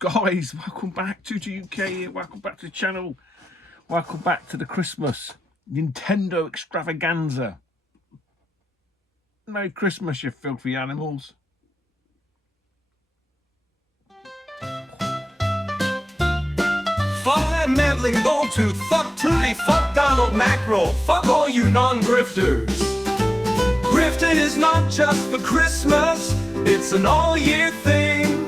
Guys, welcome back to the UK here. Welcome back to the channel. Welcome back to the Christmas Nintendo extravaganza. Merry Christmas, you filthy animals. Fuck that meddling gold-tooth, fuck Tootie, fuck Donald Mackerel, fuck all you non-grifters. Grifting is not just for Christmas, it's an all-year thing.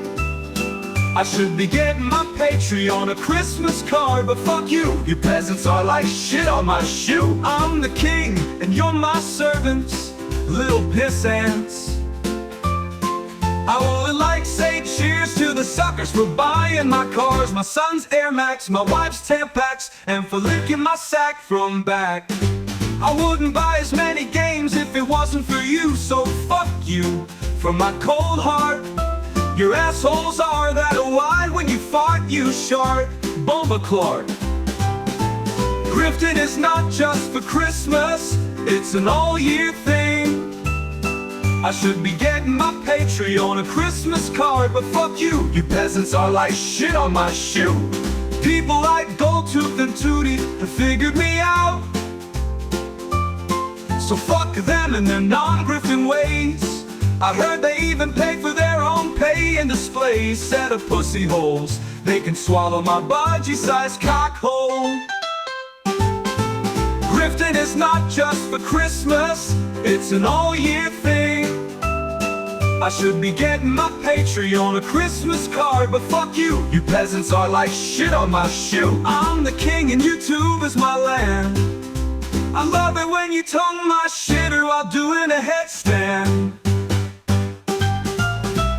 I should be getting my Patreon a Christmas card, but fuck you, you peasants are like shit on my shoe. I'm the king, and you're my servants, little piss ants. I would like say cheers to the suckers for buying my cars, my son's Air Max, my wife's Tampax, and for licking my sack from back. I wouldn't buy as many games if it wasn't for you, so fuck you from my cold heart. Your assholes are that wide when you fart, you shart, Bomba Clark. Grifting is not just for Christmas, it's an all-year thing. I should be getting my Patreon a Christmas card, but fuck you, you peasants are like shit on my shoe. People like Goldtooth and Tootie have figured me out, so fuck them and their non-griffin ways. I heard they even pay for their own pay and display. Set of pussy holes, they can swallow my budgie-sized cock hole. Grifting is not just for Christmas, it's an all-year thing. I should be getting my Patreon a Christmas card, but fuck you, you peasants are like shit on my shoe. I'm the king and YouTube is my land. I love it when you tongue my shitter while doing a headstand.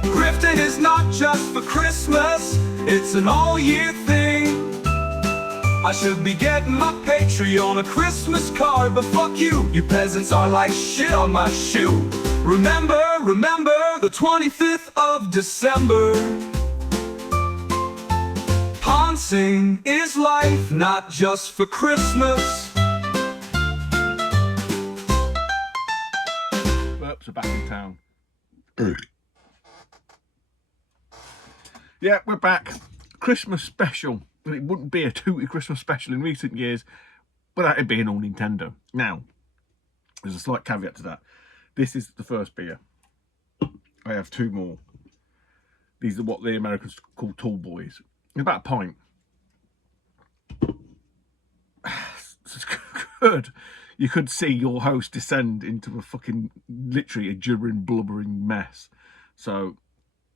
Grifting is not just for Christmas, it's an all-year thing. I should be getting my Patreon a Christmas card, but fuck you, you peasants are like shit on my shoe. Remember the 25th of December. Poncing is life, not just for Christmas. Burps are back in town. Yeah, we're back. Christmas special. It wouldn't be a Tootie Christmas special in recent years without it being all Nintendo. Now, there's a slight caveat to that. This is the first beer. I have two more. These are what the Americans call tall boys. They're about a pint. It's good. You could see your host descend into a fucking, literally a gibbering, blubbering mess. So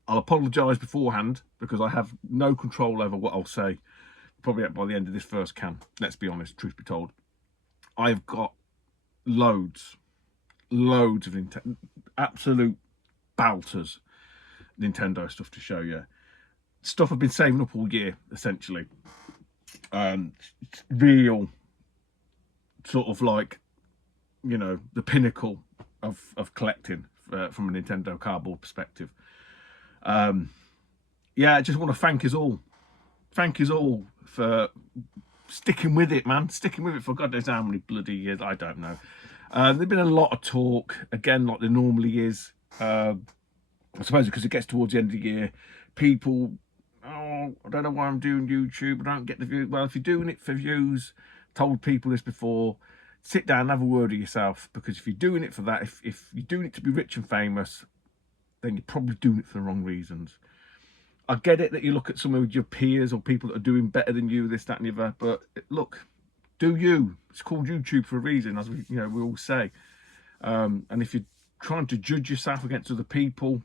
I'll apologise beforehand because I have no control over what I'll say. Probably by the end of this first can. Let's be honest, truth be told. I've got loads of absolute belters Nintendo stuff to show you. Stuff I've been saving up all year, essentially. Real sort of like, you know, the pinnacle of collecting from a Nintendo cardboard perspective. Yeah, I just want to thank us all. Thank you all for sticking with it, man. Sticking with it for God knows how many bloody years. I don't know. There's been a lot of talk, again, like there normally is. I suppose because it gets towards the end of the year, people, oh, I don't know why I'm doing YouTube. I don't get the views. Well, if you're doing it for views, told people this before, sit down and have a word with yourself. Because if you're doing it for that, if you're doing it to be rich and famous, then you're probably doing it for the wrong reasons. I get it that you look at some of your peers or people that are doing better than you, this, that, and the other. But look, do you? It's called YouTube for a reason, as we all say. And if you're trying to judge yourself against other people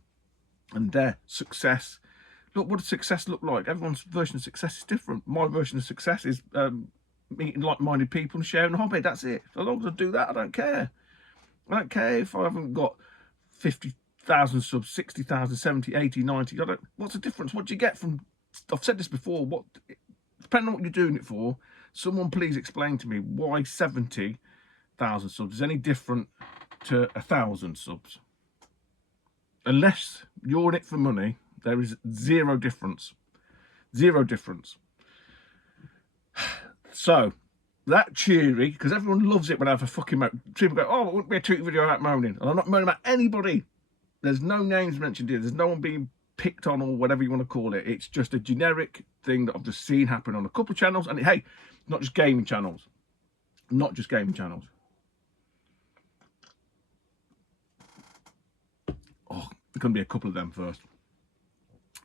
and their success, look, what does success look like? Everyone's version of success is different. My version of success is meeting like-minded people and sharing a hobby. That's it. As long as I do that, I don't care. I don't care if I haven't got 50,000 subs, 60,000, 70, 80, 90. What's the difference? What do you get from, I've said this before, depending on what you're doing it for, someone please explain to me why 70,000 subs is any different to 1,000 subs. Unless you're in it for money, there is zero difference. Zero difference. So, that cheery, because everyone loves it when I have a fucking moan. People go, oh, it wouldn't be a Tootie video about moaning. And I'm not moaning about anybody. There's no names mentioned here. There's no one being picked on or whatever you want to call it. It's just a generic thing that I've just seen happen on a couple of channels. And hey, not just gaming channels. Not just gaming channels. Oh, there's going to be a couple of them first.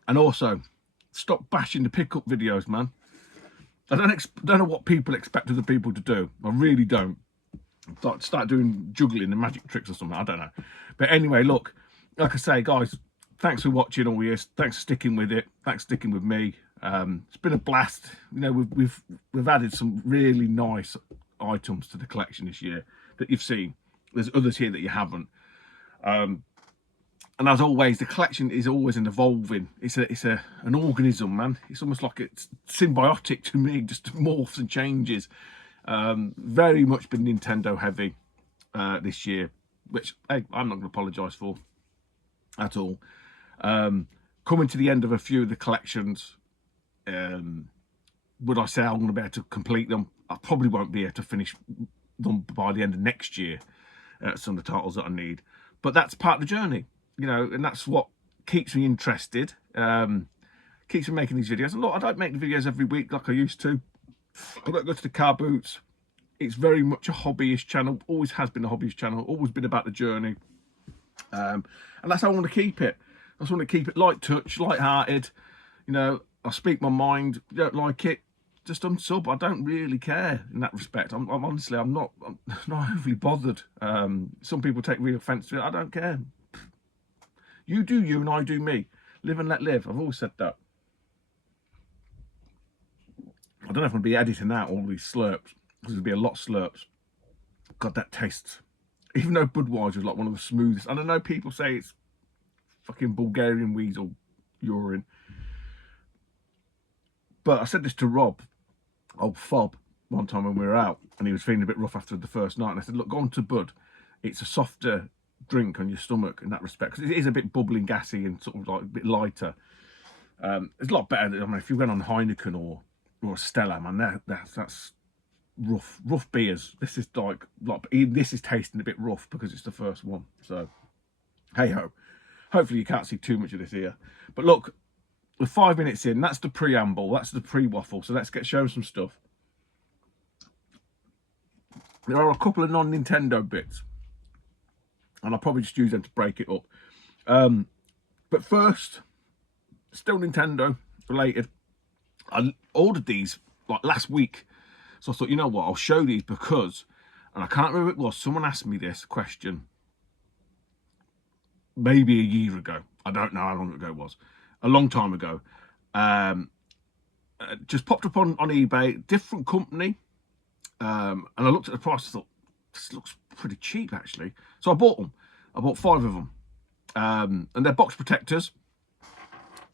And also, stop bashing the pickup videos, man. I don't know what people expect other people to do. I really don't. Start doing juggling and magic tricks or something. I don't know. But anyway, look, like I say, guys, thanks for watching all years. Thanks for sticking with it. Thanks for sticking with me. It's been a blast. You know, we've added some really nice items to the collection this year that you've seen. There's others here that you haven't. And as always, the collection is always an evolving. It's an organism, man. It's almost like it's symbiotic to me, just morphs and changes. Very much been Nintendo heavy this year, which hey, I'm not going to apologise for at all. Coming to the end of a few of the collections, would I say I'm going to be able to complete them? I probably won't be able to finish them by the end of next year. Some of the titles that I need, but that's part of the journey. You know, and that's what keeps me interested, keeps me making these videos. And look, I don't make the videos every week like I used to. I don't go to the car boots. It's very much a hobbyist channel, always has been a hobbyist channel, always been about the journey. And that's how I want to keep it. I just want to keep it light touch, light-hearted. You know, I speak my mind. If you don't like it, just unsub. I don't really care in that respect. I'm honestly, I'm not overly bothered. Some people take real offence to it. I don't care. You do you and I do me. Live and let live. I've always said that. I don't know if I'm going to be editing out all these slurps, because there'll be a lot of slurps. God, that tastes. Even though Budweiser is like one of the smoothest. I don't know, people say it's fucking Bulgarian weasel urine. But I said this to Rob, old Fob, one time when we were out, and he was feeling a bit rough after the first night. And I said, look, go on to Bud. It's a softer drink on your stomach in that respect, because it is a bit bubbly and gassy and sort of like a bit lighter. It's a lot better than, I mean, if you went on Heineken or a Stella, man, that's rough beers. This is like this is tasting a bit rough because it's the first one. So hey ho, hopefully you can't see too much of this here. But look, we're 5 minutes in. That's the preamble, that's the pre-waffle. So let's get shown some stuff. There are a couple of non-Nintendo bits, and I'll probably just use them to break it up. But first, still Nintendo related. I ordered these like last week, so I thought, you know what, I'll show these because, and I can't remember who it was, someone asked me this question maybe a year ago. I don't know how long ago it was. A long time ago. Just popped up on eBay, different company, and I looked at the price. I thought, this looks pretty cheap actually. So I bought them. I bought 5 of them, and they're box protectors.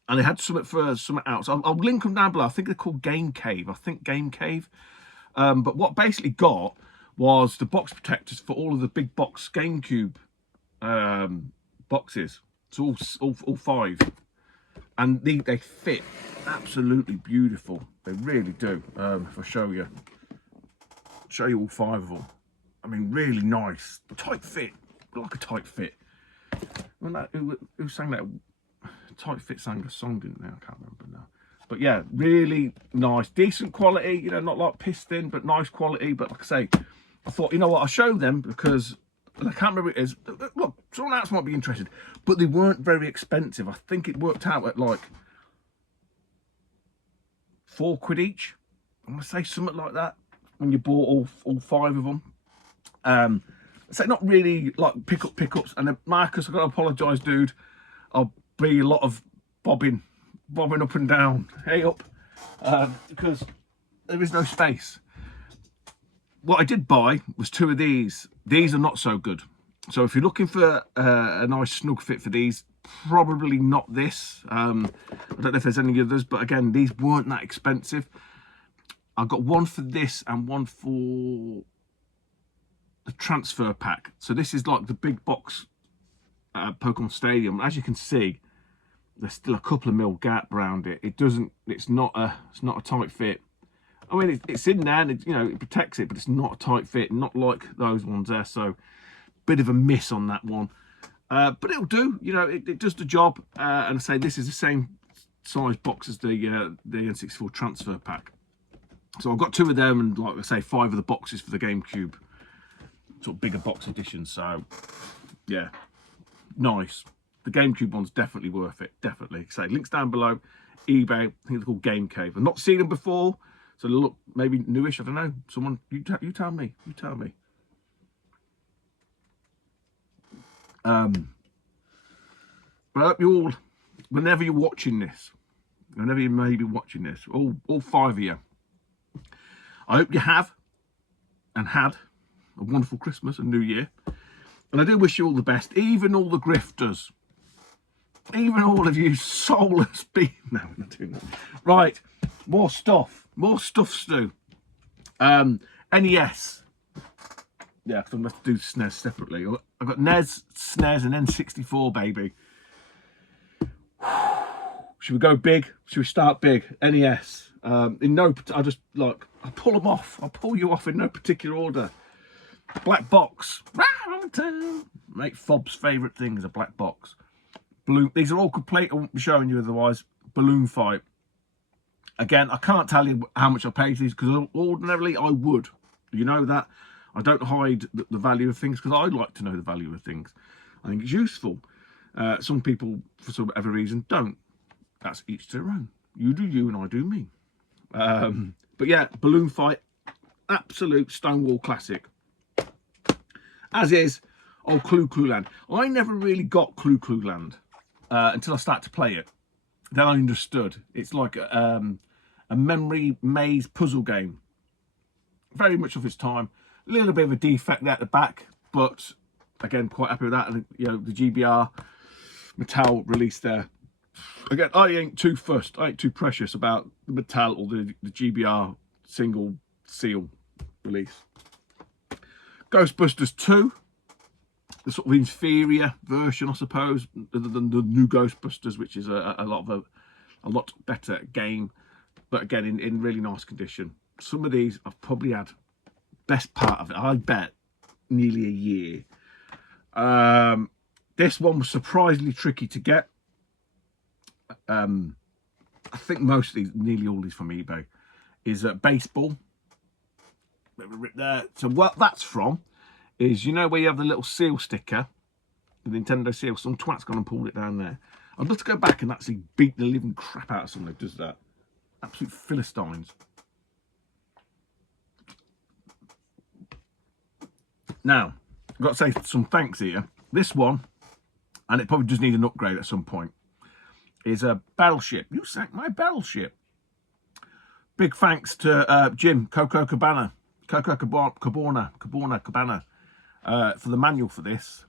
And they had something else. I'll link them down below. I think they're called Game Cave. But what basically got was the box protectors for all of the big box GameCube boxes. So all 5, and they fit absolutely beautiful. They really do. If I show you all 5 of them. I mean, really nice, tight fit, like a tight fit. Who sang that? Tight Fit sang a song, didn't they? I can't remember now. But yeah, really nice, decent quality, you know, not like pissed in, but nice quality. But like I say, I thought, you know what, I'll show them because I can't remember what it is. Look, someone else might be interested, but they weren't very expensive. I think it worked out at like £4 each. I'm gonna say something like that when you bought all 5 of them. So not really like pickups. And then Marcus, I've got to apologise, dude. I'll be a lot of bobbing up and down, hey up, because there is no space. What I did buy was 2 of these. These are not so good. So if you're looking for a nice snug fit for these, probably not this. I don't know if there's any others, but again, these weren't that expensive. I got one for this and one for the transfer pack. So this is like the big box Pokemon Stadium. As you can see, there's still a couple of mil gap around it. It's not a tight fit. I mean, it's in there, and it protects it, but it's not a tight fit, not like those ones there. So bit of a miss on that one. but it'll do. You know, it does the job. And I say this is the same size box as the N64 transfer pack. So I've got 2 of them, and like I say, 5 of the boxes for the GameCube, sort of bigger box edition. So yeah, nice. The GameCube one's definitely worth it. Definitely. Say links down below. eBay. I think they're called Game Cave. I've not seen them before, so they look maybe newish. I don't know. Someone, you tell me. You tell me. But I hope you all, whenever you're watching this, whenever you may be watching this, all 5 of you, I hope you have and had a wonderful Christmas and New Year. And I do wish you all the best, even all the grifters, even all of you soulless beings. No, I'm not doing that. Right, more stuff, Stu. NES. Yeah, because I'm going to have to do SNES separately. I've got NES, SNES, and N64, baby. Should we go big? Should we start big? NES. In no, I just like, I'll pull them off. I'll pull you off in no particular order. Black box. Mate, Fob's favourite thing is a black box. Balloon. These are all complete. I won't be showing you otherwise. Balloon fight. Again, I can't tell you how much I paid for these because ordinarily I would. You know that. I don't hide the value of things because I like to know the value of things. I think it's useful. Some people, for some whatever reason, don't. That's each to their own. You do you and I do me. But yeah, balloon fight, absolute Stonewall classic. As is old Clue Land. I never really got Clue Land until I started to play it. Then I understood. It's like a memory maze puzzle game. Very much of its time. A little bit of a defect there at the back, but again, quite happy with that. And you know, the GBR Mattel release there. Again, I ain't too fussed. I ain't too precious about the Mattel or the GBR single seal release. Ghostbusters 2, the sort of inferior version, I suppose, other than the new Ghostbusters, which is a lot better game, but again in really nice condition. Some of these I've probably had best part of it, I bet, nearly a year. This one was surprisingly tricky to get. I think most of these, nearly all these from eBay, is baseball. There. So what that's from is, you know, where you have the little seal sticker, the Nintendo seal. Some twat's gone and pulled it down there. I'd love to go back and actually beat the living crap out of someone who does that. Absolute Philistines. Now, I've got to say some thanks here. This one, and it probably does need an upgrade at some point, is a Battleship. You sank my Battleship. Big thanks to Jim, Coco Cabana, for the manual for this.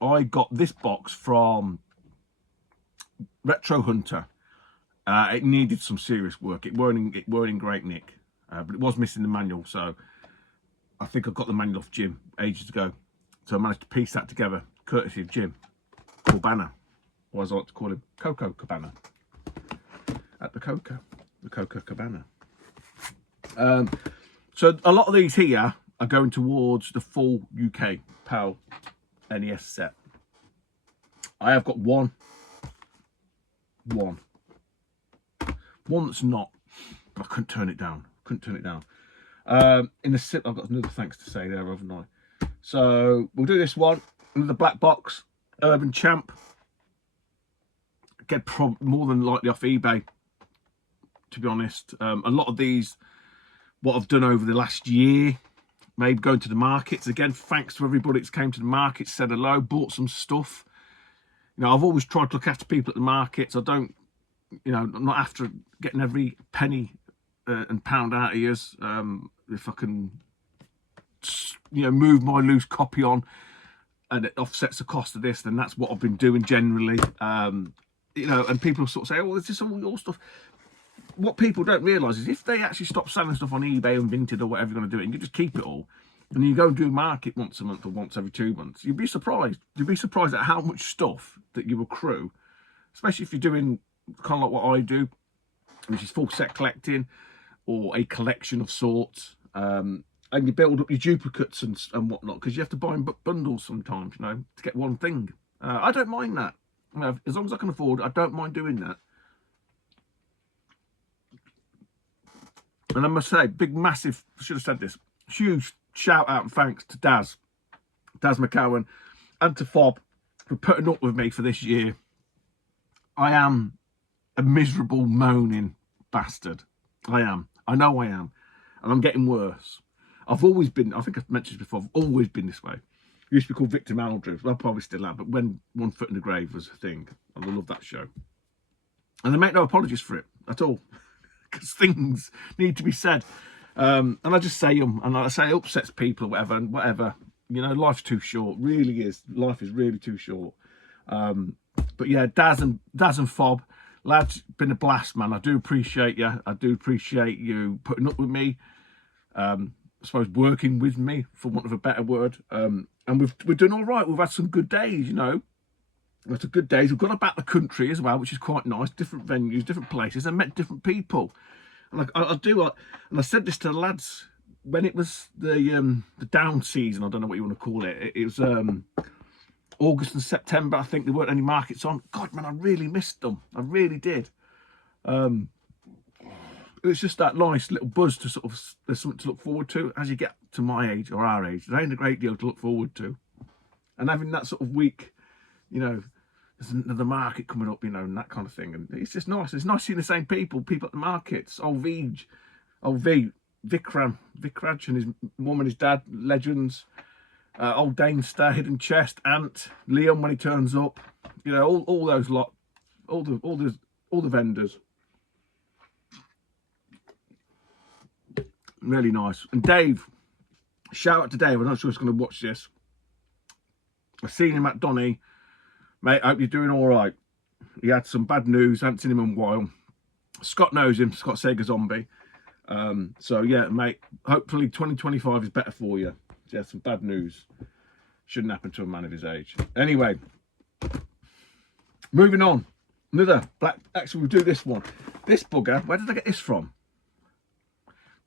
I got this box from Retro Hunter. It needed some serious work. It weren't in great nick, but it was missing the manual, so I think I got the manual off Jim ages ago. So I managed to piece that together, courtesy of Jim Cabana, or as I like to call him, Coco Cabana. At the Coco Cabana. So a lot of these here are going towards the full UK PAL NES set. I have got one that's not, but I couldn't turn it down. In the sit, I've got another thanks to say there, haven't I? So we'll do this one. Another black box, Urban Champ. Get more than likely off eBay, to be honest. A lot of these, what I've done over the last year, maybe going to the markets. Again, thanks to everybody that's came to the markets, said hello, bought some stuff. You know, I've always tried to look after people at the markets. I don't, you know, I'm not after getting every penny and pound out of yours. If I can, you know, move my loose copy on and it offsets the cost of this, then that's what I've been doing generally. You know, and people sort of say, oh, this is all your stuff. What people don't realise is if they actually stop selling stuff on eBay and Vinted or whatever you're going to do it, and you just keep it all, and you go and do a market once a month or once every 2 months, you'd be surprised. You'd be surprised at how much stuff that you accrue, especially if you're doing kind of like what I do, which is full set collecting or a collection of sorts. And you build up your duplicates and whatnot, because you have to buy in bundles sometimes, you know, to get one thing. I don't mind that. You know, as long as I can afford it, I don't mind doing that. And I must say, big, massive, I should have said this, huge shout out and thanks to Daz McCowan, and to Fob for putting up with me for this year. I am a miserable, moaning bastard. I am. I know I am. And I'm getting worse. I've always been, I think I've mentioned this before, I've always been this way. I used to be called Victor Maldrive. Well, I probably still am, but when One Foot in the Grave was a thing, I love that show. And they make no apologies for it at all, because things need to be said. And I just say them, and I say it upsets people or whatever, and whatever. You know, life's too short. Really is. Life is really too short. But yeah, Daz and Fob, lads, been a blast, man. I do appreciate you. I do appreciate you putting up with me. I suppose working with me, for want of a better word. And we're doing all right. We've had some good days, you know. We've had some good days. We've gone about the country as well, which is quite nice. Different venues, different places, and met different people. And and I said this to the lads when it was the down season. I don't know what you want to call it. It was August and September. I think there weren't any markets on. God, man, I really missed them. I really did. It was just that nice little buzz to sort of, there's something to look forward to as you get to my age or our age. There ain't a great deal to look forward to. And having that sort of week, you know, there's another market coming up, you know, and that kind of thing. And it's just nice. It's nice seeing the same people at the markets. Old Vikraj and his mum and his dad, legends. Old Danester, Hidden Chest, Ant, Liam when he turns up. You know, all those lot, all the vendors. Really nice. And Dave, shout out to Dave. I'm not sure he's going to watch this. I've seen him at Donny. Mate, I hope you're doing all right. He had some bad news. I haven't seen him in a while. Scott knows him. Scott Sega Zombie. So, yeah, mate, hopefully 2025 is better for you. He had some bad news. Shouldn't happen to a man of his age. Anyway, moving on. Another black. Actually, we'll do this one. This bugger, where did I get this from?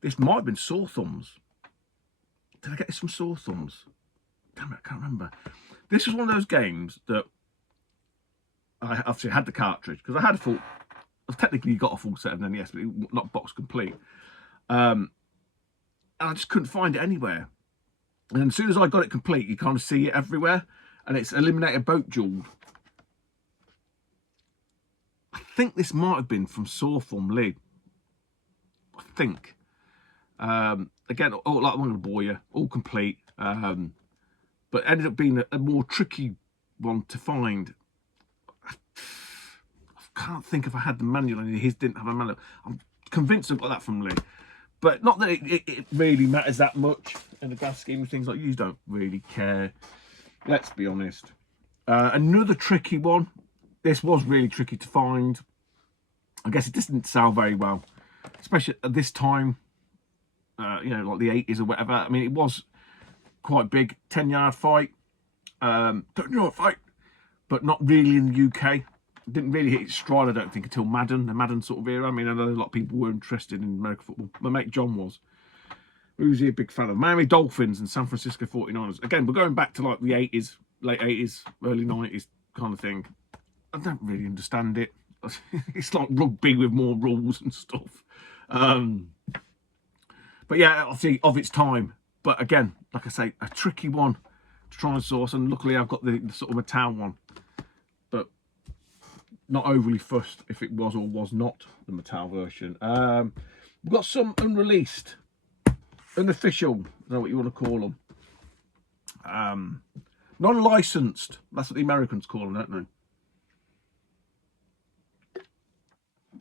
This might have been Sore Thumbs. Did I get this from Sore Thumbs? Damn it, I can't remember. This was one of those games that I obviously had the cartridge, because I had a full, I've technically got a full set of NES, but not box complete. And I just couldn't find it anywhere. And as soon as I got it complete, you kind of see it everywhere. And it's Eliminator Boat Jeweled. I think this might have been from Sore Thumb Lee. I think. Again, I'm going to bore you, all complete, but ended up being a more tricky one to find. I can't think if I had the manual, and his didn't have a manual. I'm convinced I got that from Lee, but not that it really matters that much in the grand scheme of things. Like, you don't really care, let's be honest. Another tricky one. This was really tricky to find. I guess it didn't sell very well, especially at this time. You know, like the 80s or whatever. I mean, it was quite big. 10-yard fight. 10-yard fight. But not really in the UK. Didn't really hit its stride, I don't think, until Madden, the Madden sort of era. I mean, I know a lot of people were interested in American football. My mate John was. Who was he a big fan of? Miami Dolphins and San Francisco 49ers. Again, we're going back to like the 80s, late 80s, early 90s kind of thing. I don't really understand it. It's like rugby with more rules and stuff. But yeah, obviously of its time. But again, like I say, a tricky one to try and source. And luckily I've got the sort of Mattel one. But not overly fussed if it was or was not the Mattel version. We've got some unreleased, unofficial, I don't know what you want to call them. Non-licensed. That's what the Americans call them, don't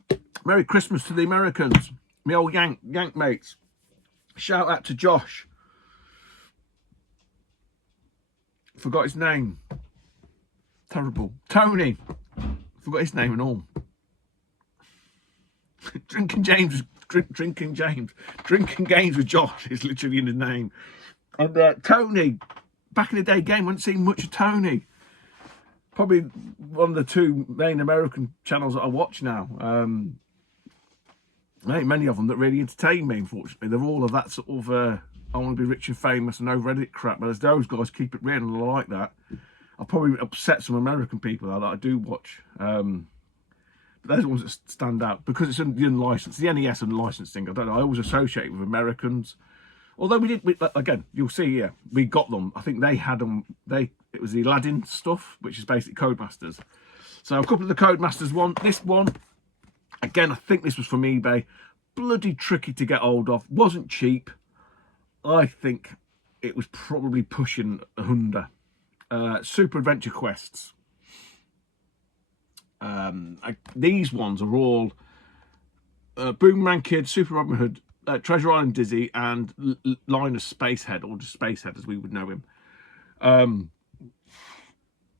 they? Merry Christmas to the Americans. Me old Yank mates. Shout out to Josh. Forgot his name. Terrible. Tony. Forgot his name and all. Drinking James with Josh is literally in his name. And Tony. Back in the day game, I haven't seen much of Tony. Probably one of the two main American channels that I watch now. There ain't many of them that really entertain me, unfortunately. They're all of that sort of, I want to be rich and famous and over Reddit crap. But as those guys keep it real, and I like that. I'll probably upset some American people that I do watch. But those are the ones that stand out because it's the unlicensed, the NES unlicensed thing. I don't know. I always associate it with Americans. Although again, you'll see here, we got them. I think they had them. It was the Aladdin stuff, which is basically Codemasters. So a couple of the Codemasters one. This one, again, I think this was from eBay. Bloody tricky to get hold of. Wasn't cheap. I think it was probably pushing 100. Super Adventure Quests. These ones are all Boomerang Kid, Super Robin Hood, Treasure Island Dizzy, and Linus Spacehead, or just Spacehead as we would know him.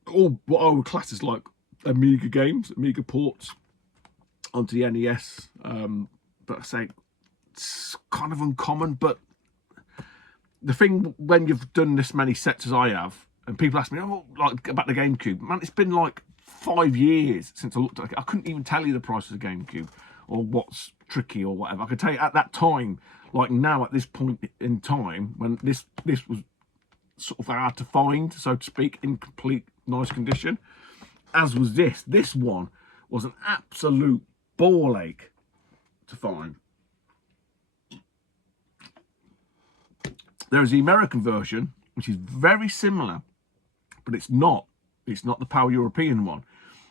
All what I would class as like Amiga games, Amiga ports onto the NES. But I say it's kind of uncommon. But the thing when you've done this many sets as I have, and people ask me, oh, like about the GameCube, man, it's been like 5 years since I looked at it. I couldn't even tell you the price of the GameCube or what's tricky or whatever. I could tell you at that time, like now at this point in time, when this was sort of hard to find, so to speak, in complete nice condition, as was this. This one was an absolute ball ache to find. There is the American version, which is very similar, but it's not the PAL European one,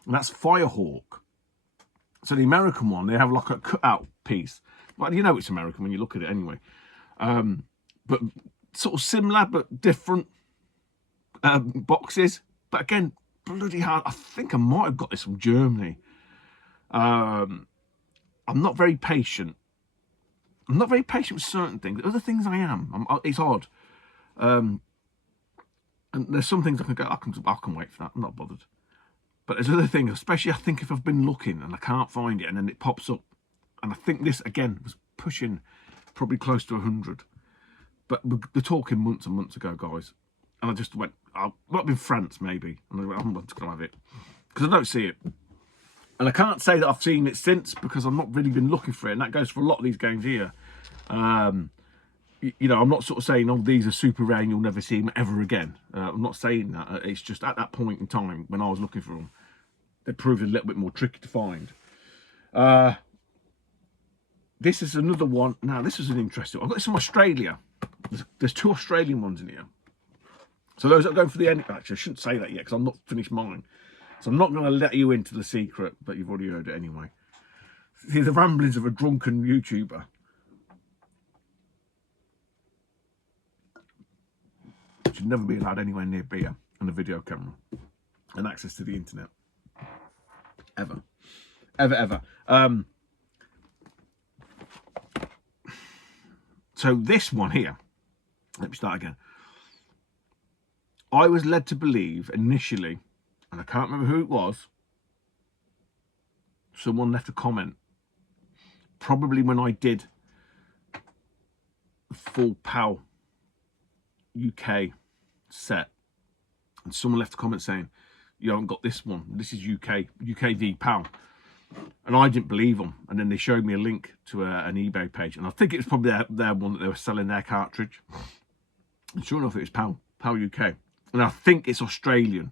and that's Firehawk. So the American one, they have like a cutout piece. Well, you know it's American when you look at it anyway. But sort of similar but different boxes. But again, bloody hard. I think I might have got this from Germany. I'm not very patient. I'm not very patient with certain things. Other things I am. It's odd. And there's some things I can go, I can wait for that. I'm not bothered. But there's other things, especially I think if I've been looking and I can't find it and then it pops up. And I think this, again, was pushing probably close to 100. But we're talking months and months ago, guys. And I just went, I might have been France, maybe. And I went, I'm just going to have it. Because I don't see it. And I can't say that I've seen it since because I've not really been looking for it. And that goes for a lot of these games here. You know, I'm not sort of saying, oh, these are super rare and you'll never see them ever again. I'm not saying that. It's just at that point in time when I was looking for them, they proved a little bit more tricky to find. This is another one. Now, this is an interesting one. I've got this from Australia. There's 2 Australian ones in here. So those that are going for the end, actually, I shouldn't say that yet because I'm not finished mine. So I'm not going to let you into the secret, but you've already heard it anyway. See, the ramblings of a drunken YouTuber. Should never be allowed anywhere near beer and a video camera and access to the internet. Ever. Ever. So this one here, let me start again. I was led to believe initially, and I can't remember who it was, someone left a comment, probably when I did the full PAL UK set, and someone left a comment saying, you haven't got this one, this is UKV PAL, and I didn't believe them. And then they showed me a link to an eBay page, and I think it was probably their one that they were selling their cartridge, and sure enough it was PAL UK, and I think it's Australian,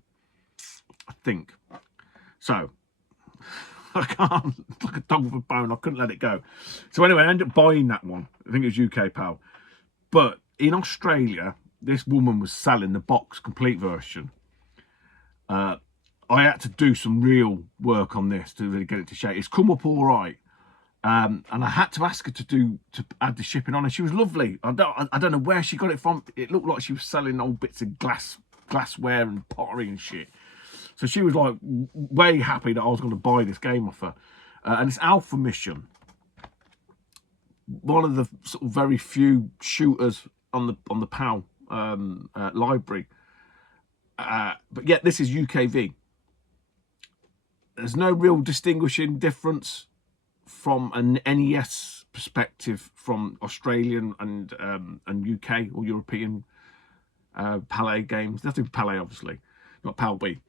I think. So I can't, it's like a dog with a bone, I couldn't let it go. So anyway, I ended up buying that one. I think it was UK PAL, but in Australia this woman was selling the box complete version. I had to do some real work on this to really get it to shape. It's come up all right, and I had to ask her to add the shipping on, and she was lovely. I don't know where she got it from. It looked like she was selling old bits of glassware and pottery and shit. So she was like way happy that I was going to buy this game off her. And it's Alpha Mission, one of the sort of very few shooters on the PAL library. But yet this is UKV. There's no real distinguishing difference from an NES perspective from Australian and UK or European PAL A games. That's PAL A, obviously, not PAL B.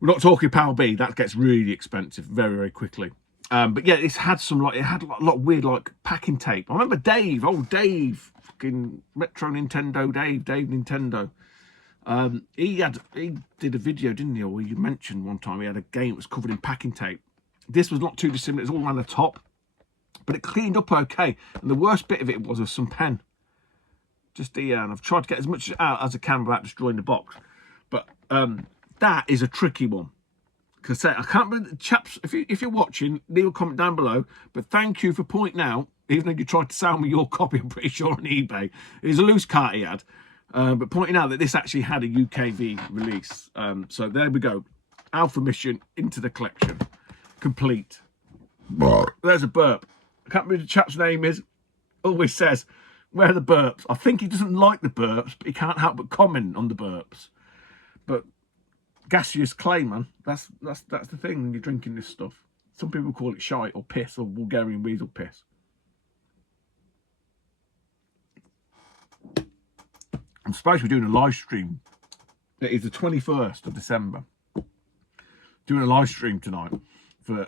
We're not talking PAL B. That gets really expensive very, very quickly. But yeah, it had a lot of weird like packing tape. I remember Dave, fucking retro Nintendo Dave Nintendo. He did a video, didn't he? Or you mentioned one time he had a game that was covered in packing tape. This was not too dissimilar. It was all around the top, but it cleaned up okay. And the worst bit of it was some pen. Just the and I've tried to get as much out as I can without destroying the box. But that is a tricky one. Because I can't remember, chaps, if you're watching, leave a comment down below. But thank you for pointing out, even though you tried to sell me your copy, I'm pretty sure on eBay. It was a loose cart he had. But pointing out that this actually had a UKV release. So there we go. Alpha mission into the collection. Complete. There's a burp. I can't remember the chap's name is. Always says, where are the burps? I think he doesn't like the burps, but he can't help but comment on the burps. But gaseous clay, man. That's the thing when you're drinking this stuff. Some people call it shite or piss or Bulgarian weasel piss. I'm supposed to be doing a live stream. It is the 21st of December. Doing a live stream tonight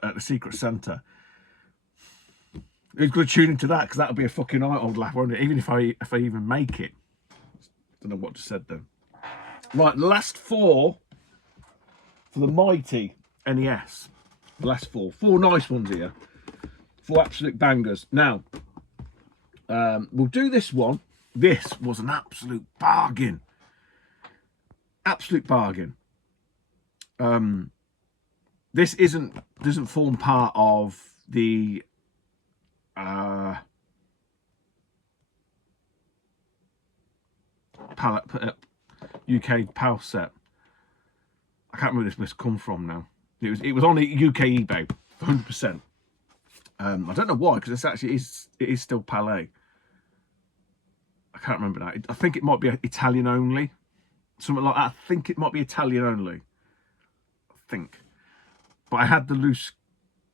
at the Secret Centre. Who's going to tune into that? Because that'll be a fucking night old laugh, won't it? Even if I even make it. Don't know what to said then. Right, last four for the mighty NES. The last four. Four nice ones here. Four absolute bangers. Now, we'll do this one. This was an absolute bargain. Absolute bargain. This doesn't form part of the UK PAL set. I can't remember where this must come from now. It was on the UK eBay, 100%. I don't know why, because it is still Palais. I can't remember that. I think it might be Italian only, something like that. I think it might be Italian only. I think, but I had the loose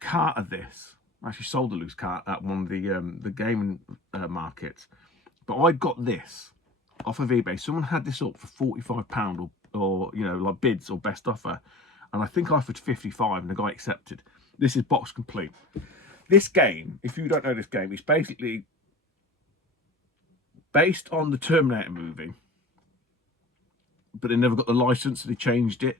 cart of this. I actually sold the loose cart at one of the gaming markets. But I got this off of eBay. Someone had this up for £45 or you know, like bids or best offer, and I think I offered 55 and the guy accepted. This is box complete. This game, if you don't know this game, it's basically based on the Terminator movie, but they never got the license, so they changed it.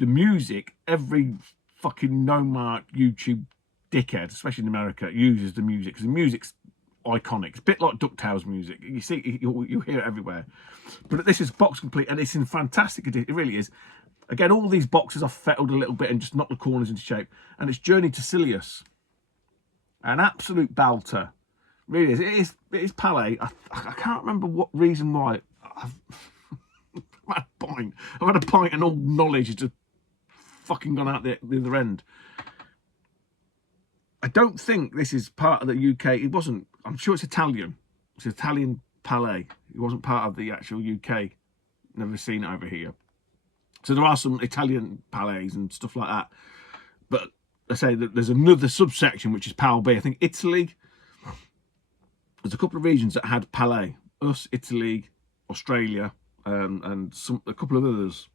The music, every fucking no-mark YouTube dickhead, especially in America, uses the music because the music's iconic. It's a bit like DuckTales music. You see, you hear it everywhere. But this is box complete, and it's in fantastic condition. It really is. Again, all these boxes are fettled a little bit and just knocked the corners into shape. And it's Journey to Silius, an absolute belter. Really is. It is Palais. I can't remember what reason why. I've had a pint. I've had a pint and all knowledge has just fucking gone out the other end. I don't think this is part of the UK. It wasn't. I'm sure it's Italian. It's Italian Palais. It wasn't part of the actual UK. Never seen it over here. So there are some Italian Palais and stuff like that. But I say that there's another subsection which is Pal B. I think Italy. There's a couple of regions that had Palais. Us, Italy, Australia, and a couple of others.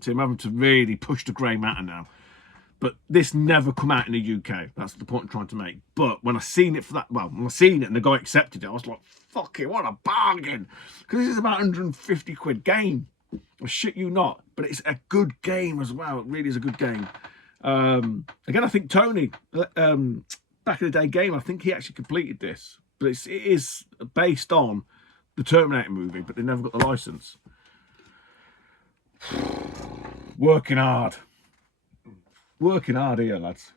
So I'm having to really push the grey matter now. But this never come out in the UK. That's the point I'm trying to make. But when I seen it when I seen it and the guy accepted it, I was like, fuck it, what a bargain. Because this is about 150 quid game. I shit you not. But it's a good game as well. It really is a good game. Again, I think Tony, back in the day game, I think he actually completed this. But it is based on the Terminator movie, but they never got the license. Working hard. Working hard here, lads.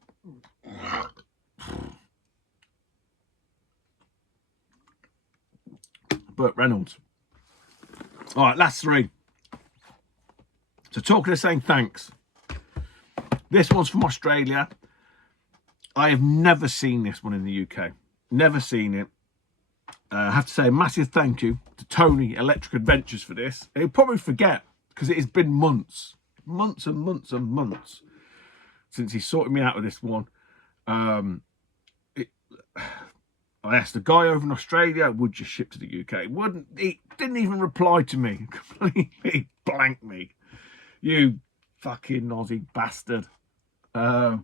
Burt Reynolds. All right, last three. So talking of saying thanks. This one's from Australia. I have never seen this one in the UK. Never seen it. I have to say a massive thank you to Tony Electric Adventures for this. He'll probably forget because it has been months and months and months since he sorted me out with this one. I asked the guy over in Australia, would you ship to the UK? He didn't even reply to me. Completely blanked me. You fucking Aussie bastard. So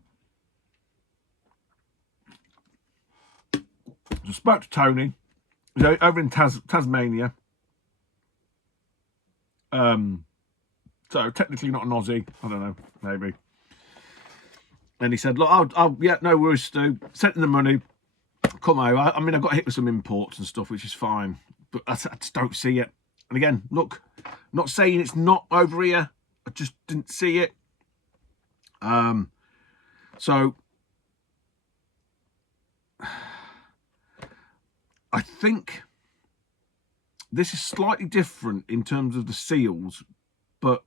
I spoke to Tony. He's over in Tasmania. So technically not an Aussie. I don't know, maybe. And he said, look, yeah, no worries, Stu. Sent him the money. Come over. I mean, I got hit with some imports and stuff, which is fine. But I just don't see it. And again, look, not saying it's not over here. I just didn't see it. So I think this is slightly different in terms of the seals, but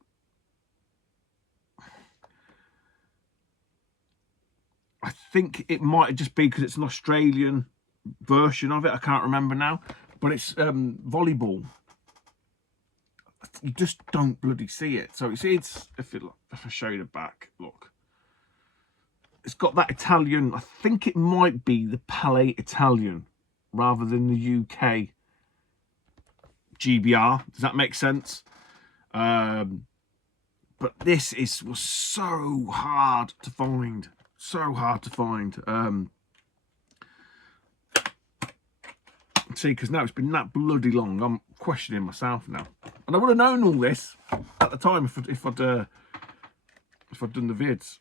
I think it might just be because it's an Australian version of it. I can't remember now, but it's volleyball. You just don't bloody see it. So you see, it's if I show you the back, look, it's got that Italian. I think it might be the Palais Italian rather than the UK GBR. Does that make sense? But this was so hard to find. So hard to find. See, because now it's been that bloody long, I'm questioning myself now. And I would have known all this at the time if I'd done the vids.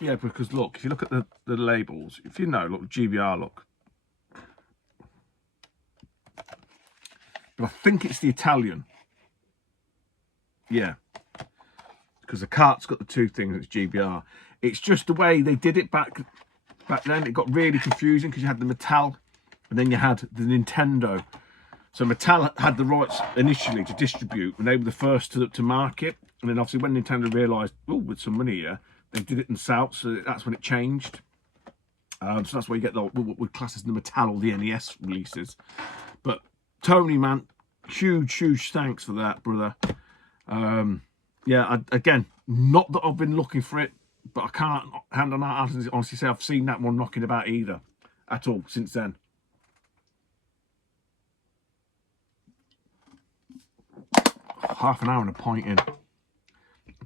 Yeah, because look, if you look at the labels, if you know, look, GBR, look. But I think it's the Italian. Yeah. Because the cart's got the two things, it's GBR. It's just the way they did it back then. It got really confusing because you had the Mattel and then you had the Nintendo. So Mattel had the rights initially to distribute, and they were the first to market. And then obviously when Nintendo realised, oh, with some money here, they did it themselves. So that's when it changed. So that's why you get what we class as the Mattel or the NES releases. But Tony, man, huge thanks for that, brother. Yeah, again, not that I've been looking for it, but I can't hand on heart honestly say I've seen that one knocking about either at all since then. Half an hour and a pint in.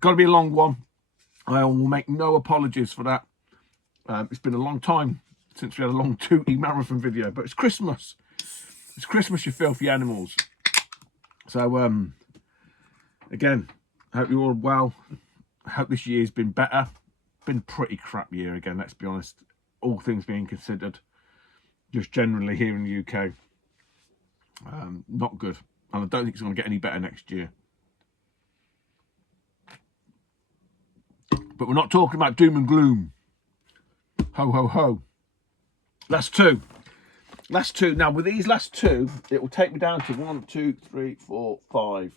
Got to be a long one. I will make no apologies for that. It's been a long time since we had a long 2E marathon video, but it's Christmas. It's Christmas, you filthy animals. So, again, I hope you're all well. I hope this year's been better. Been a pretty crap year again, let's be honest. All things being considered. Just generally here in the UK. Not good. And I don't think it's going to get any better next year. But we're not talking about doom and gloom. Ho, ho, ho. Last two. Last two. Now, with these last two, it will take me down to 1, 2, 3, 4, 5.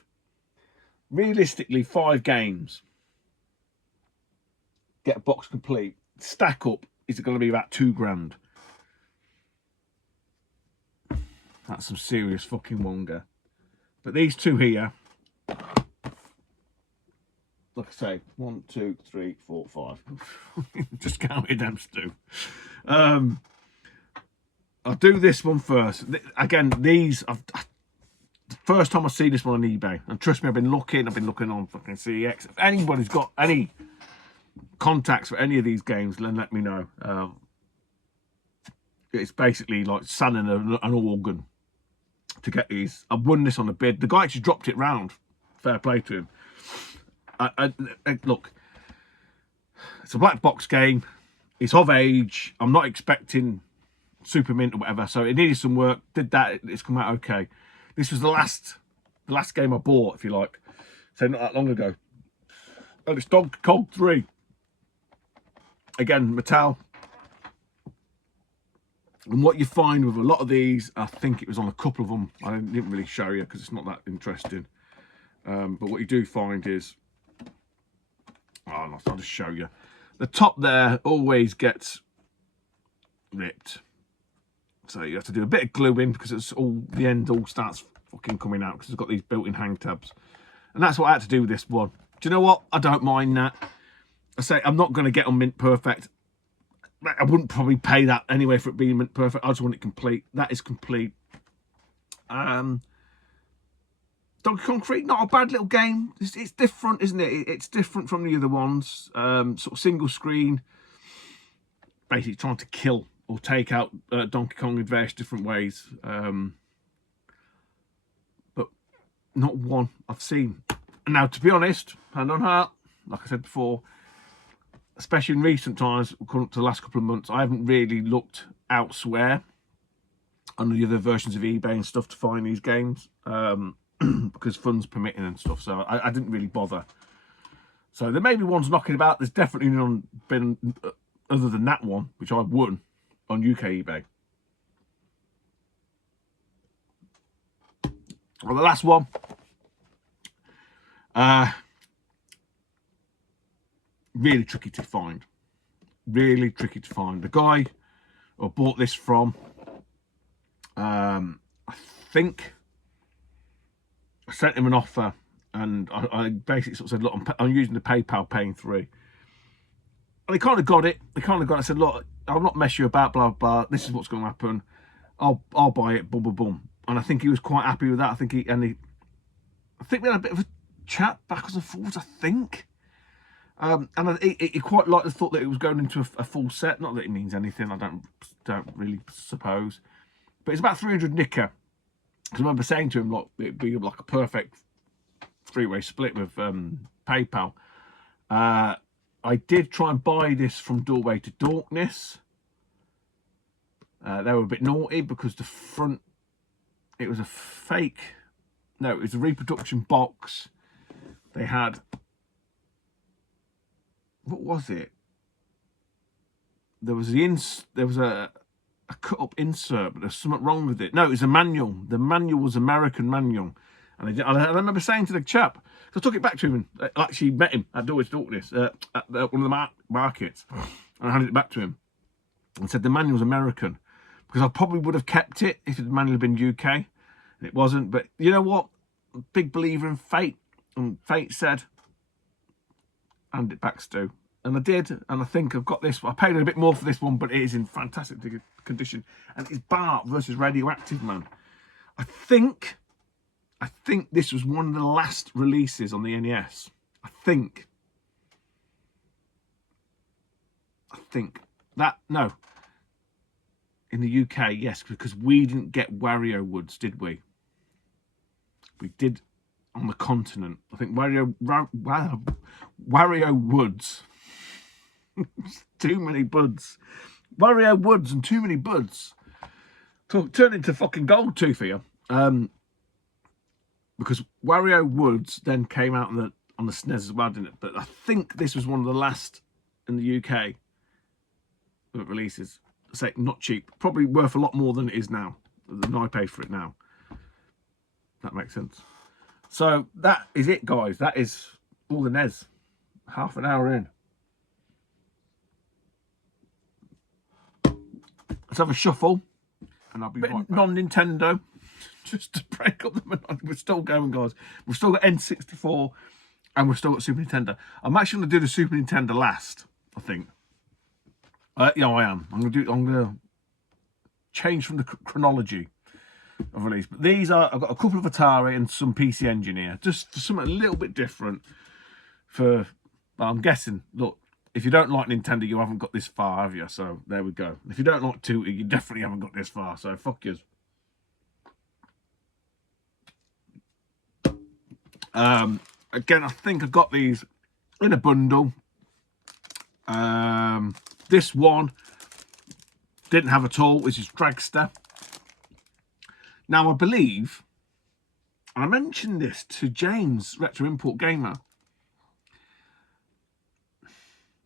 Realistically, 5 games. Get a box complete. Stack up is going to be about $2 grand. That's some serious fucking wonga. But these two here, like I say, 1, 2, 3, 4, 5. Just counted them, Stu. I'll do this one first. Again, these, the first time I see this one on eBay, and trust me, I've been looking on fucking CEX. If anybody's got any contacts for any of these games, then let me know. It's basically like selling an organ to get these. I've won this on a bid. The guy actually dropped it round. Fair play to him. Look, it's a black box game. It's of age. I'm not expecting super mint or whatever, so it needed some work. Did that. It's come out okay. This was the last game I bought, if you like. So not that long ago. And it's Donkey Kong 3. Again, Mattel. And what you find with a lot of these, I think it was on a couple of them. I didn't really show you because it's not that interesting. But what you do find is, I'll just show you. The top there always gets ripped. So you have to do a bit of gluing because it's all, the end all starts fucking coming out because it's got these built-in hang tabs. And that's what I had to do with this one. Do you know what? I don't mind that. I say I'm not going to get on mint perfect. I wouldn't probably pay that anyway for it being mint perfect. I just want it complete. That is complete. Donkey Kong 3, not a bad little game. It's different, isn't it? It's different from the other ones. Sort of single screen. Basically trying to kill or take out Donkey Kong in various different ways. Not one I've seen. Now, to be honest, hand on heart, like I said before, especially in recent times, to the last couple of months, I haven't really looked elsewhere on the other versions of eBay and stuff to find these games, because funds permitting and stuff. So I didn't really bother. So there may be ones knocking about. There's definitely none been other than that one, which I won on UK eBay. Well, the last one, really tricky to find. Really tricky to find. The guy I bought this from, I think I sent him an offer, and I basically sort of said, look, I'm using the PayPal paying through. And they kind of got it. I said, look, I'll not mess you about, blah, blah. This is what's going to happen. I'll buy it, boom, boom, boom. And I think he was quite happy with that. I think we had a bit of a chat backwards and forwards, I think. And he quite liked the thought that it was going into a full set. Not that it means anything, I don't really suppose. But it's about 300 nicker. Because I remember saying to him, look, it'd be like a perfect three-way split with PayPal. I did try and buy this from Doorway to Darkness. They were a bit naughty because the front, it was a fake, no, it was a reproduction box. They had, what was it? There was a cut up insert, but there's something wrong with it. No, it was a manual. The manual was American manual. And I remember saying to the chap, so I took it back to him, and actually met him at Doorway to Darkness, at one of the markets, and I handed it back to him and said the manual's American, because I probably would have kept it if the manual had been UK, and it wasn't. But you know what? I'm a big believer in fate, and fate said, hand it back, Stu. And I did, and I think I've got this. I paid a bit more for this one, but it is in fantastic condition. And it's Bart versus Radioactive Man. I think this was one of the last releases on the NES. I think that, no. In the UK, yes, because we didn't get Wario Woods, did we? We did on the continent. I think Wario Woods. Too many buds. Wario Woods and too many buds. Turn into fucking gold tooth here. Because Wario Woods then came out on the SNES as well, didn't it? But I think this was one of the last in the UK that releases. Say not cheap, probably worth a lot more than it is now. Than I paid for it now. That makes sense. So that is it, guys. That is all the NES. Half an hour in. Let's have a shuffle, and I'll be right back. Non-Nintendo, just to break up the monotony. We're still going, guys. We've still got N64, and we've still got Super Nintendo. I'm actually going to do the Super Nintendo last, I think. Yeah, I am. I'm going to change from the chronology of release. But these are, I've got a couple of Atari and some PC Engineer, just for something a little bit different. Well, I'm guessing, look, if you don't like Nintendo, you haven't got this far, have you? So there we go. If you don't like Tootie, you definitely haven't got this far. So fuck yous. Again, I think I got these in a bundle. This one didn't have at all, which is Dragster. Now, I believe, I mentioned this to James, Retro Import Gamer.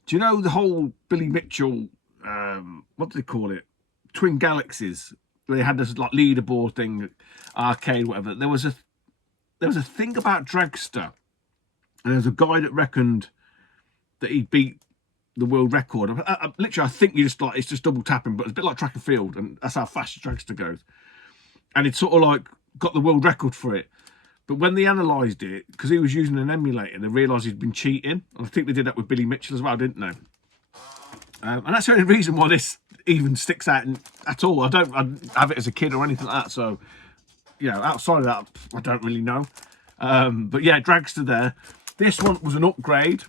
Do you know the whole Billy Mitchell, what do they call it? Twin Galaxies, where they had this like leaderboard thing, arcade, whatever. There was a thing about Dragster, and there was a guy that reckoned that he beat the world record. Literally, I think it's just double tapping, but it's a bit like track and field, and that's how fast Dragster goes. And it sort of like got the world record for it. But when they analysed it, because he was using an emulator, they realised he'd been cheating. And I think they did that with Billy Mitchell as well, didn't they? And that's the only reason why this even sticks out at all. I have it as a kid or anything like that. So, you know, outside of that, I don't really know. But yeah, Dragster there. This one was an upgrade.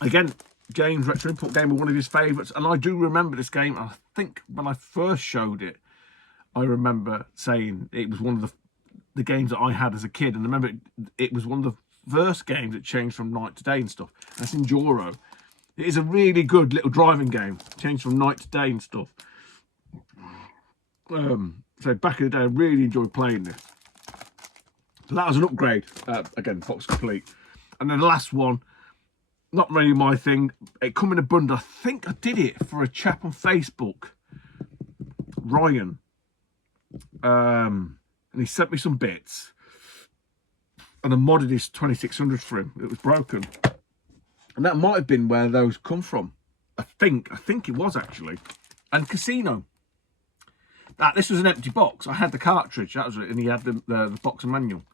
Again, James, Retro Import Gamer, one of his favourites. And I do remember this game. I think when I first showed it, I remember saying it was one of the the games that I had as a kid. And I remember it was one of the first games that changed from night to day and stuff. That's Enduro. It is a really good little driving game. Changed from night to day and stuff. So back in the day, I really enjoyed playing this. So that was an upgrade. Again, box complete. And then the last one, not really my thing. It come in a bundle. I think I did it for a chap on Facebook, Ryan. And he sent me some bits. And I modded his 2600 for him. It was broken. And that might have been where those come from. I think it was actually. And Casino. This was an empty box. I had the cartridge, that was it, and he had the box and manual.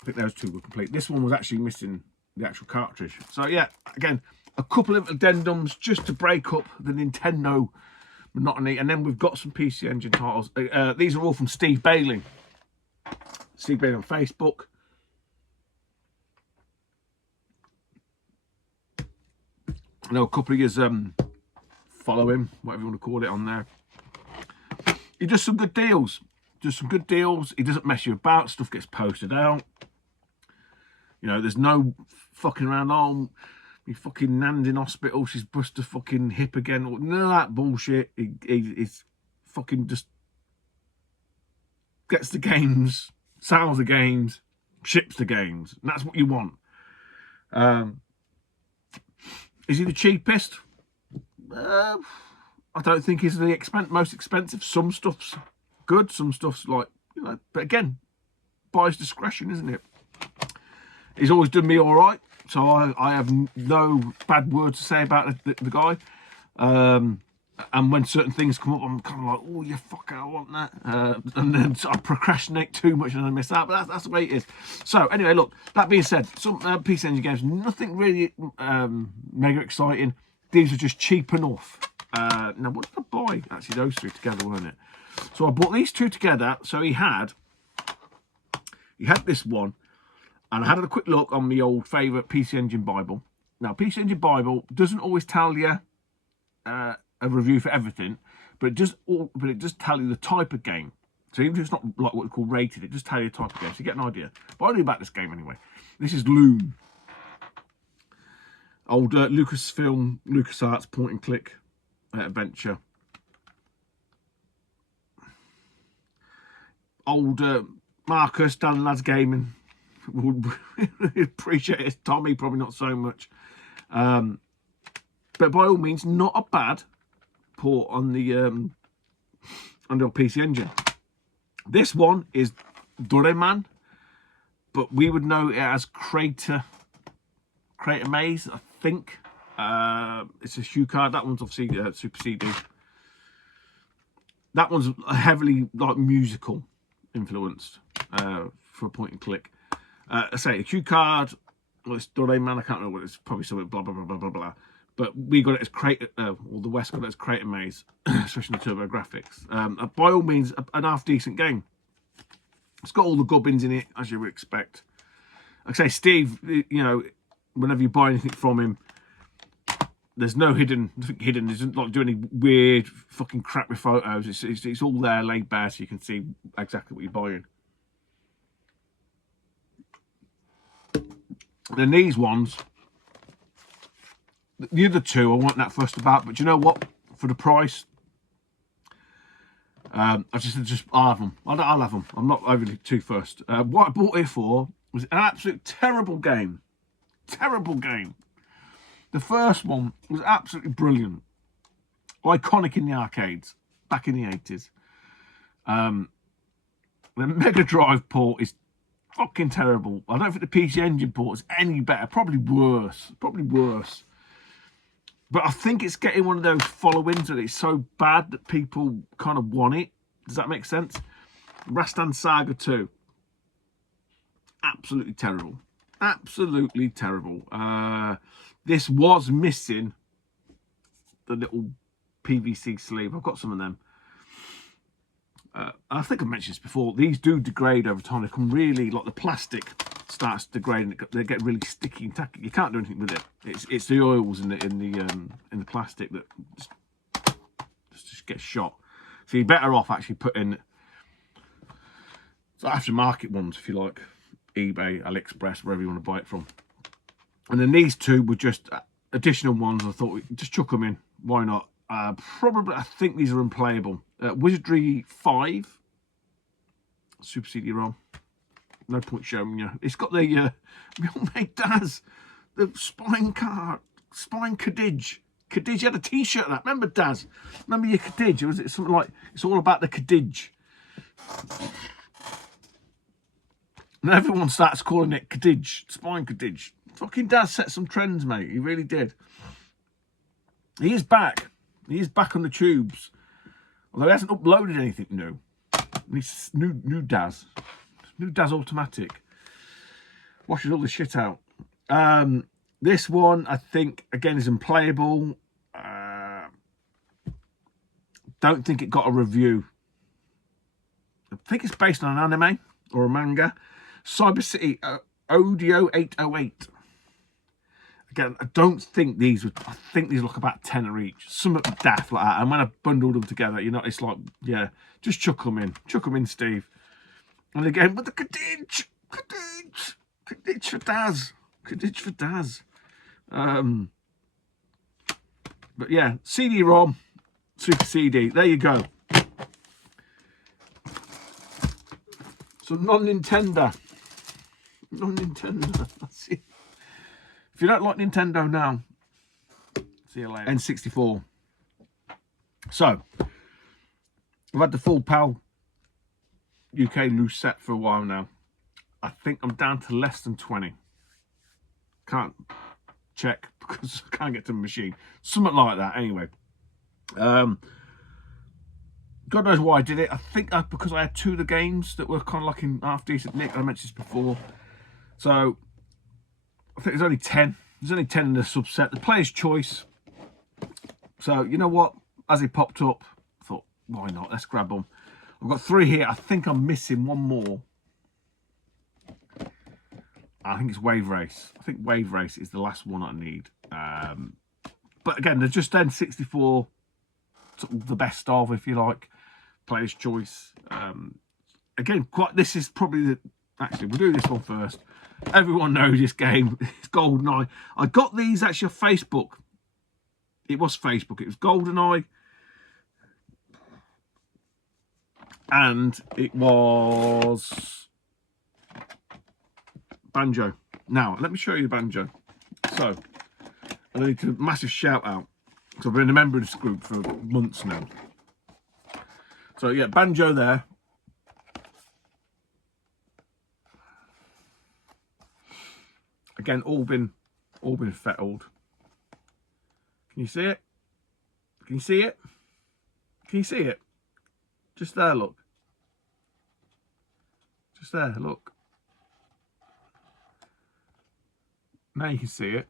I think those two were complete. This one was actually missing the actual cartridge. So yeah, again, a couple of addendums just to break up the Nintendo monotony. And then we've got some PC Engine titles. These are all from Steve Bailey. Steve Bailey on Facebook. I know a couple of years follow him, whatever you want to call it, on there. He does some good deals. He doesn't mess you about. Stuff gets posted out. You know, there's no fucking around. Oh, my fucking nan's in hospital. She's bust her fucking hip again. None of that bullshit. He's fucking just gets the games, sells the games, ships the games. And that's what you want. Is he the cheapest? I don't think he's the most expensive. Some stuff's good, some stuff's like, you know, but again, buyer's discretion, isn't it? He's always done me all right, so I have no bad words to say about the guy. And when certain things come up, I'm kind of like, oh, you fucker, I want that. And then I procrastinate too much and I miss out, but that's the way it is. So anyway, look, that being said, some PC Engine games, nothing really mega exciting. These are just cheap enough. Now, what did I buy? Actually, those three together, weren't it? So I bought these two together. So he had this one, and I had a quick look on my old favourite PC Engine Bible. Now, PC Engine Bible doesn't always tell you a review for everything, but it does tell you the type of game. So even if it's not like what we call rated, it does tell you the type of game, so you get an idea. But I knew about this game anyway. This is Loom. Old Lucasfilm, LucasArts point and click adventure. Old Marcus, Dan Lads Gaming would appreciate it. Tommy, probably not so much. But by all means, not a bad port on the PC Engine. This one is Doreman, but we would know it as Crater Maze, I think. It's a shoe card. That one's obviously Super CD. That one's heavily like musical influenced for a point and click. I say a cue card. Well, it's Doreman. I can't remember what it's. Probably something blah blah blah blah blah blah. But we got it as Crater, or the West got it as Crater Maze, especially the turbo graphics. By all means, an half decent game. It's got all the gubbins in it, as you would expect. Like I say, Steve, you know, whenever you buy anything from him, there's no hidden. He doesn't like do any weird fucking crap with photos. It's all there laid bare, so you can see exactly what you're buying. Then these ones, the other two, I wasn't that fussed about, but you know what? For the price, I'll have them. I'll have them. I'm not overly too fussed. What I bought it for was an absolute terrible game. Terrible game. The first one was absolutely brilliant. Iconic in the arcades back in the 80s. The megadrive port is fucking terrible. I don't think the PC Engine port is any better. Probably worse. But I think it's getting one of those follow-ins that it's so bad that people kind of want it. Does that make sense? Rastan Saga 2. Absolutely terrible. Absolutely terrible. This was missing the little PVC sleeve. I've got some of them. I think I've mentioned this before. These do degrade over time. They can really, like the plastic starts to degrade and they get really sticky and tacky. You can't do anything with it. It's the oils in the plastic that just get shot. So you're better off actually putting So aftermarket ones, if you like, eBay, AliExpress, wherever you want to buy it from. And then these two were just additional ones. I thought, just chuck them in. Why not? Probably, I think these are unplayable. Wizardry 5. Super CD-ROM. No point showing you. It's got the, my old mate Daz, the Spine Kadij. Kadij had a t-shirt of that. Remember, Daz? Remember your Kadij? Was it something like, it's all about the Kadij? And everyone starts calling it Kadij, Spine Kadij. Fucking Daz set some trends, mate. He really did. He is back. He is back on the tubes. Although he hasn't uploaded anything new. He's new Daz. New Daz Automatic. Washes all the shit out. This one, I think, again, is unplayable. Don't think it got a review. I think it's based on an anime or a manga. Cyber City Audio 808. Again, I don't think these would. I think these look about tenner each. Something daft like that. And when I bundled them together, you know, it's like, yeah, just chuck them in. Chuck them in, Steve. And again, but the Kadij for Daz. Kadij for Daz. But yeah, CD-ROM, Super CD. There you go. So non-Nintendo. Non-Nintendo. That's it. If you don't like Nintendo now, see you later. N64. So, I've had the full PAL UK loose set for a while now. I think I'm down to less than 20. Can't check because I can't get to the machine. Something like that, anyway. God knows why I did it. I think because I had two of the games that were kind of like in half decent nick. I mentioned this before. So, I think there's only 10. There's only 10 in the subset. The player's choice. So, you know what? As he popped up, I thought, why not? Let's grab them. I've got 3 here. I think I'm missing one more. I think it's Wave Race. I think Wave Race is the last one I need. But again, they're just N64, sort of the best of, if you like. Player's choice. Again, this is probably the... Actually, we'll do this one first. Everyone knows this game. It's GoldenEye. I got these actually off Facebook. It was Facebook. It was GoldenEye. And it was Banjo. Now, let me show you the Banjo. So, I need to massive shout out. So I've been a member of this group for months now. So yeah, Banjo there. Again, all been fettled. Can you see it? Can you see it? Can you see it? Just there, look. Just there, look. Now you can see it.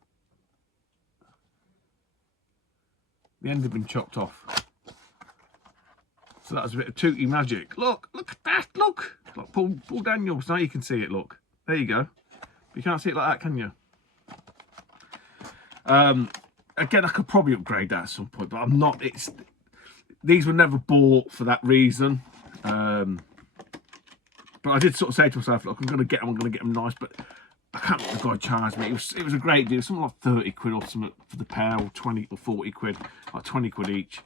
The end had been chopped off. So that was a bit of tooty magic. Look at that, look. Like Paul Daniels, now you can see it, look. There you go. But you can't see it like that, can you? Again, I could probably upgrade that at some point, but I'm not. These were never bought for that reason. But I did sort of say to myself, look, I'm going to get them nice, but I can't let the guy charge me. It was a great deal, something like 30 quid or something for the pair, or 20 or 40 quid, like 20 quid each.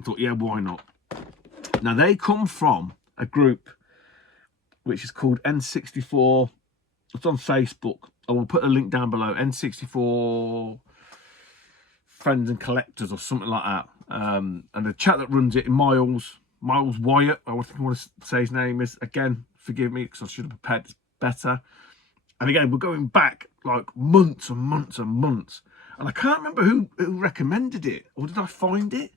I thought, yeah, why not? Now, they come from a group which is called N64. It's on Facebook. I will put a link down below. N64 Friends and Collectors or something like that. And the chap that runs it, Miles Wyatt, I think I want to say his name is. Again, forgive me because I should have prepared this better. And again, we're going back like months and months and months. And I can't remember who recommended it. Or did I find it?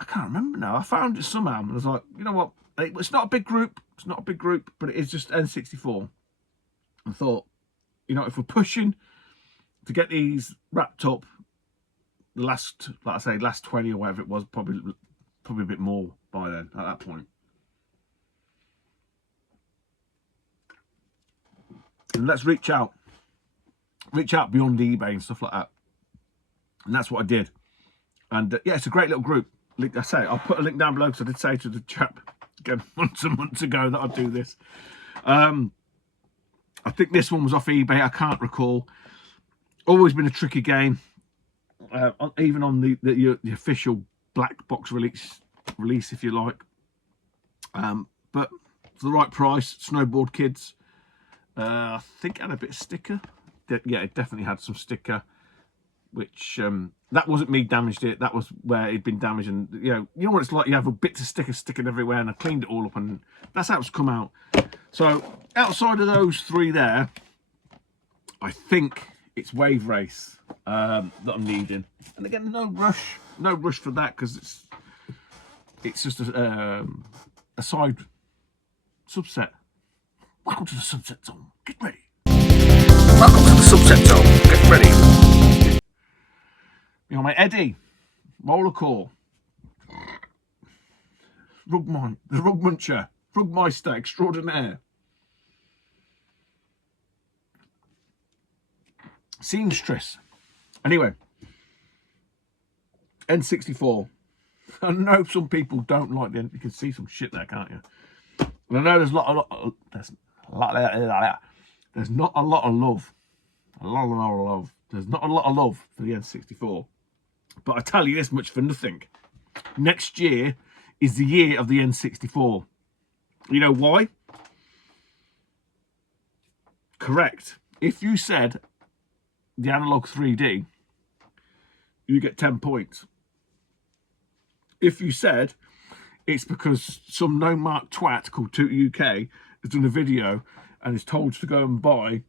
I can't remember now. I found it somehow. And I was like, you know what? It's not a big group. It's not a big group, but it is just N64. I thought, you know, if we're pushing to get these wrapped up, the last, like I say, last 20 or whatever it was, probably a bit more by then at that point. And let's reach out beyond eBay and stuff like that. And that's what I did. And yeah, it's a great little group. Like I say, I'll put a link down below because I did say to the chap, again months and months ago that I'd do this. I think this one was off eBay. I can't recall. Always been a tricky game, even on the official black box release, if you like. But for the right price, Snowboard Kids. I think it had a bit of sticker. Yeah, it definitely had some sticker. Which that wasn't me damaged it. That was where it'd been damaged, and you know what it's like. You have a bit of sticker sticking everywhere, and I cleaned it all up, and that's how it's come out. So outside of those three there, I think it's Wave Race that I'm needing. And again, no rush for that, because it's just a side subset. Welcome to the subset zone. Get ready. Welcome to the subset zone. Get ready. You know, my Eddie, Roller Core, the Rug Muncher, Rugmeister Extraordinaire, Seamstress. Anyway, N64. I know some people don't like the. You can see some shit there, can't you? And I know there's not a lot of love. There's not a lot of love for the N64. But I tell you this much for nothing. Next year is the year of the N64. You know why? Correct. If you said the analog 3D, you get 10 points. If you said it's because some no-mark twat called Toot UK has done a video and is told to go and buy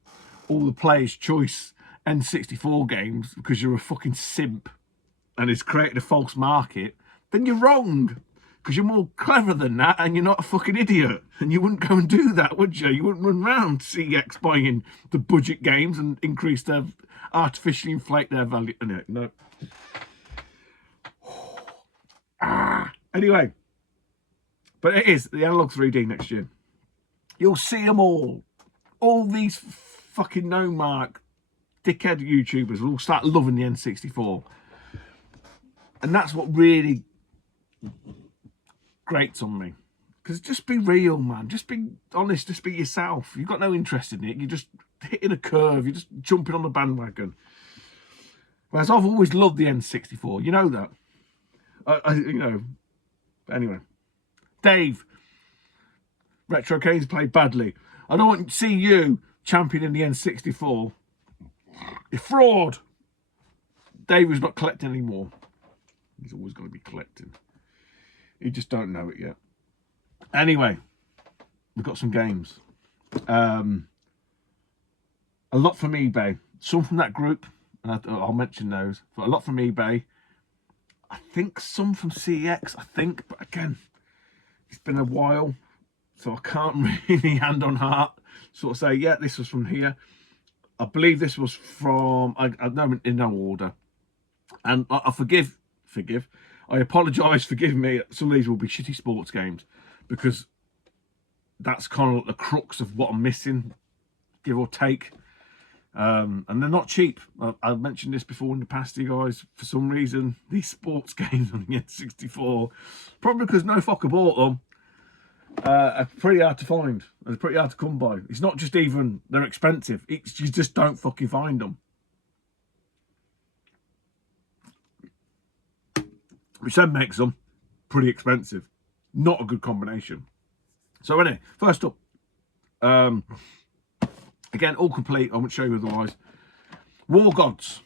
all the Player's Choice N64 games because you're a fucking simp and has created a false market, then you're wrong. Because you're more clever than that and you're not a fucking idiot. And you wouldn't go and do that, would you? You wouldn't run around CX buying the budget games and increase their, artificially inflate their value. No. Anyway. But it is the analog 3D next year. You'll see them all. All these fucking no-mark dickhead YouTubers will all start loving the N64. And that's what really grates on me. Because just be real, man. Just be honest. Just be yourself. You've got no interest in it. You're just hitting a curve. You're just jumping on the bandwagon. Whereas I've always loved the N64. You know that. You know. Anyway. Dave. Retro Canes played badly. I don't want to see you championing the N64. You're fraud. Dave is not collecting anymore. He's always going to be collecting. You just don't know it yet. Anyway, we've got some games. A lot from eBay. Some from that group. And I'll mention those. But a lot from eBay. I think some from CX. I think. But again, it's been a while. So I can't really hand on heart sort of say, yeah, this was from here. I believe this was from, I know in no order. And I forgive. I apologise, forgive me. Some of these will be shitty sports games because that's kind of the crux of what I'm missing, give or take. And they're not cheap. I've mentioned this before in the past to you guys. For some reason, these sports games on the N64, probably because no fucker bought them, are pretty hard to find. They're pretty hard to come by. It's not just even they're expensive. It's you just don't fucking find them. Which then makes them pretty expensive. Not a good combination. So anyway, first up, again, all complete. I won't show you otherwise. War Gods.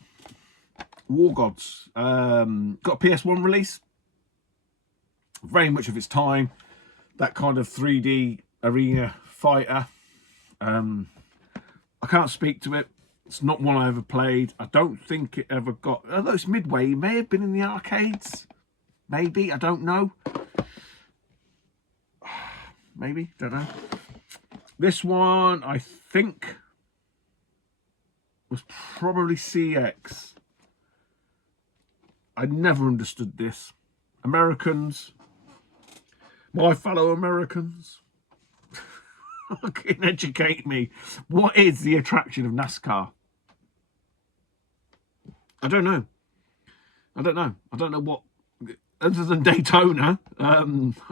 Got a PS1 release. Very much of its time. That kind of 3D arena fighter. I can't speak to it. It's not one I ever played. I don't think it ever got... Although it's Midway, it may have been in the arcades. Maybe, I don't know. Maybe, don't know. This one, I think, was probably CX. I never understood this. Americans, my fellow Americans, fucking educate me. What is the attraction of NASCAR? I don't know. I don't know what... other than Daytona, I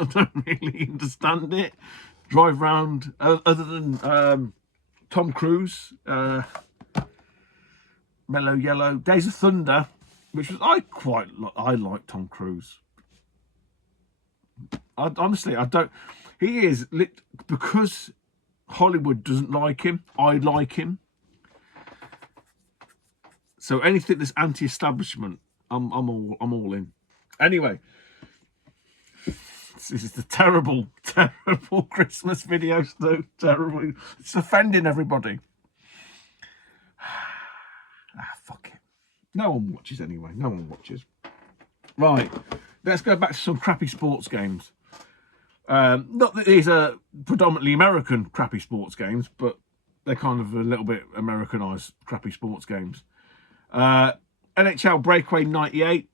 don't really understand it. Drive round, other than Tom Cruise, Mellow Yellow, Days of Thunder, which was I like Tom Cruise. Honestly, I don't. He is because Hollywood doesn't like him. I like him. So anything that's anti-establishment, I'm all in. Anyway, this is the terrible Christmas video. So terrible. It's offending everybody. Fuck it. No one watches anyway. No one watches. Right. Let's go back to some crappy sports games. Not that these are predominantly American crappy sports games, but they're kind of a little bit Americanized crappy sports games. NHL Breakaway 98.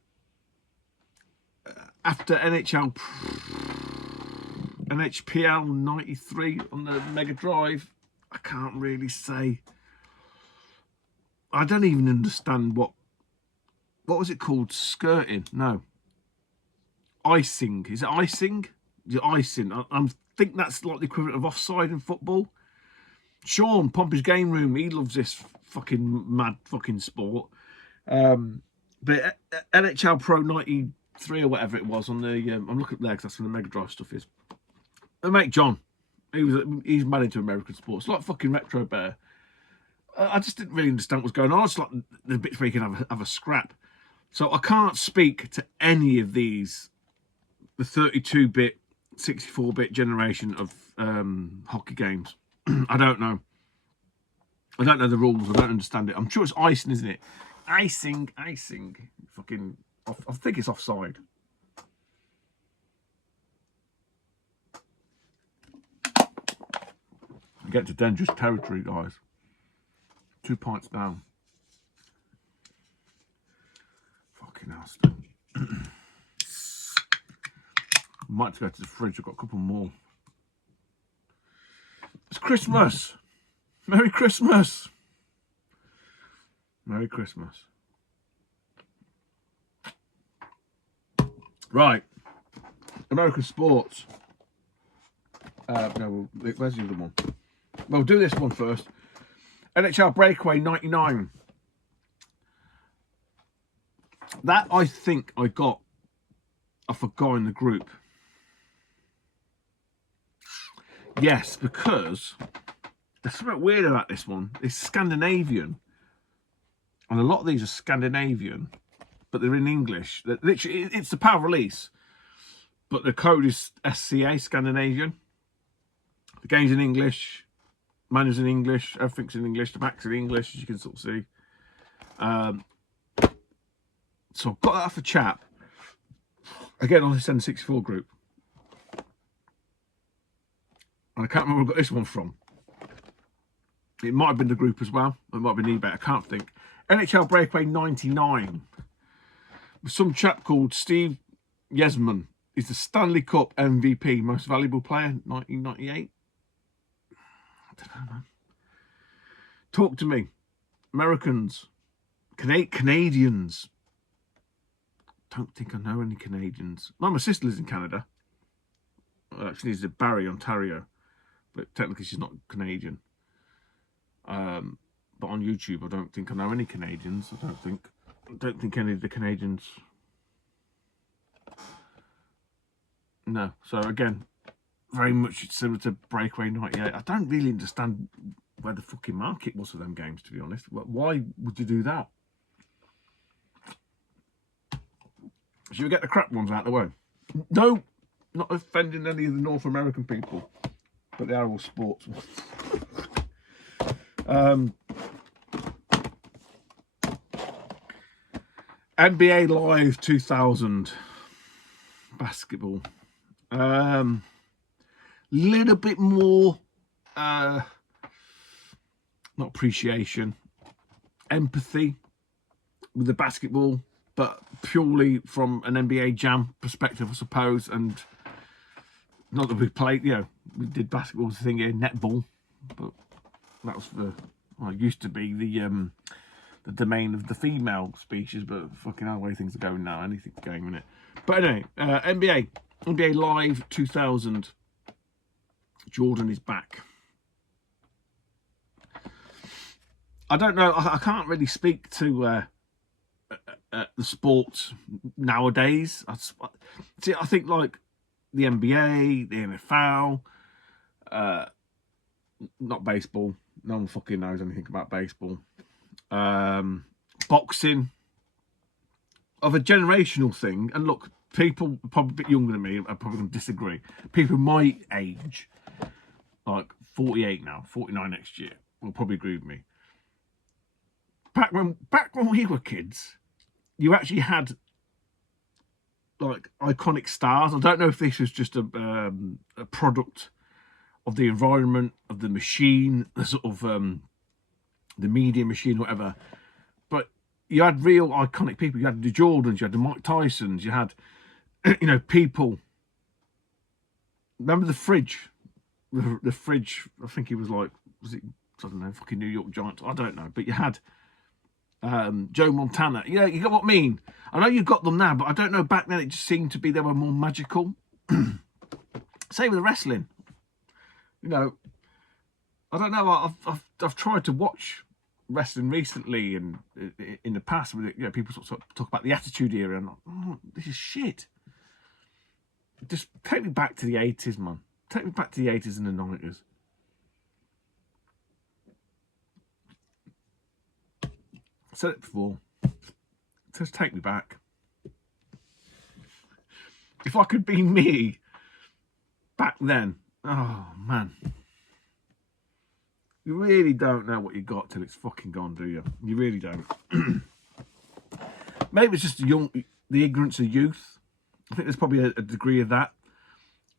After NHPL 93 on the Mega Drive, I can't really say. I don't even understand what was it called? Skirting? No. Icing. Is it icing? Is it icing? I think that's like the equivalent of offside in football. Sean, Pompey's Game Room, he loves this fucking mad fucking sport. But NHL Pro 93 or whatever it was on the, I'm looking up there because that's where the Mega Drive stuff is. My mate John, he's mad into American sports, like fucking Retro Bear. I just didn't really understand what was going on. I just like the bits where you can have a scrap. So I can't speak to any of these, the 32-bit, 64-bit generation of hockey games. I don't know. I don't know the rules. I don't understand it. I'm sure it's icing, isn't it? Icing. Fucking, I think it's offside. I get to dangerous territory, guys. 2 pints down. Fucking hell. Might have to go to the fridge. I've got a couple more. It's Christmas. Merry Christmas. Merry Christmas. Right. American sports. No, where's the other one? We'll do this one first. NHL Breakaway 99. That I think I got off a guy in the group. Yes, because there's something weird about this one. It's Scandinavian. And a lot of these are Scandinavian, but they're in English. Literally, it's the PAL release, but the code is SCA, Scandinavian. The game's in English. Manual's in English. Everything's in English. The back's in English, as you can sort of see. So I've got that off a chap. Again, on the N64 group. And I can't remember where I got this one from. It might have been the group as well. It might have been eBay. I can't think. NHL Breakaway 99. Some chap called Steve Yesman. He's the Stanley Cup MVP, most valuable player, 1998. I don't know, man. Talk to me. Americans. Canadians. Don't think I know any Canadians. My sister lives in Canada. She lives in Barrie, Ontario. But technically she's not Canadian. But on YouTube, I don't think I know any Canadians. I don't think any of the Canadians. No. So again, very much similar to Breakaway 98. I don't really understand where the fucking market was for them games, to be honest. Why would you do that? Should we get the crap ones out of the way? No, not offending any of the North American people, but they are all sports ones. NBA Live 2000 basketball. Little bit more not appreciation, empathy with the basketball, but purely from an NBA Jam perspective, I suppose. And not that we played, we did basketball thing here, netball, but that was used to be the the domain of the female species, but fucking hell, the way things are going now, anything's going in it. But anyway, NBA Live 2000. Jordan is back. I don't know. I can't really speak to the sports nowadays. I think like the NBA, the NFL, not baseball. No one fucking knows anything about baseball. Boxing, of a generational thing. And look, people probably a bit younger than me are probably going to disagree. People my age, like 48 now, 49 next year, will probably agree with me. Back when we were kids, you actually had like iconic stars. I don't know if this was just a product of the environment, of the machine, the sort of the media machine, whatever. But you had real iconic people. You had the Jordans, you had the Mike Tysons, you had, you know, people. Remember the fridge? The fridge, I think he was like, was it, I don't know, fucking New York Giants? I don't know. But you had Joe Montana. Yeah, you got what I mean? I know you've got them now, but I don't know, back then it just seemed to be they were more magical. Same with the wrestling. You know, I don't know, I've tried to watch wrestling recently and in the past, with, you know, people sort of talk about the Attitude Era, and oh, this is shit. Just take me back to the 80s, man. Take me back to the 80s and the 90s. I said it before. Just take me back. If I could be me back then, oh man. You really don't know what you got till it's fucking gone, do you? You really don't. Maybe it's just the ignorance of youth. I think there's probably a degree of that.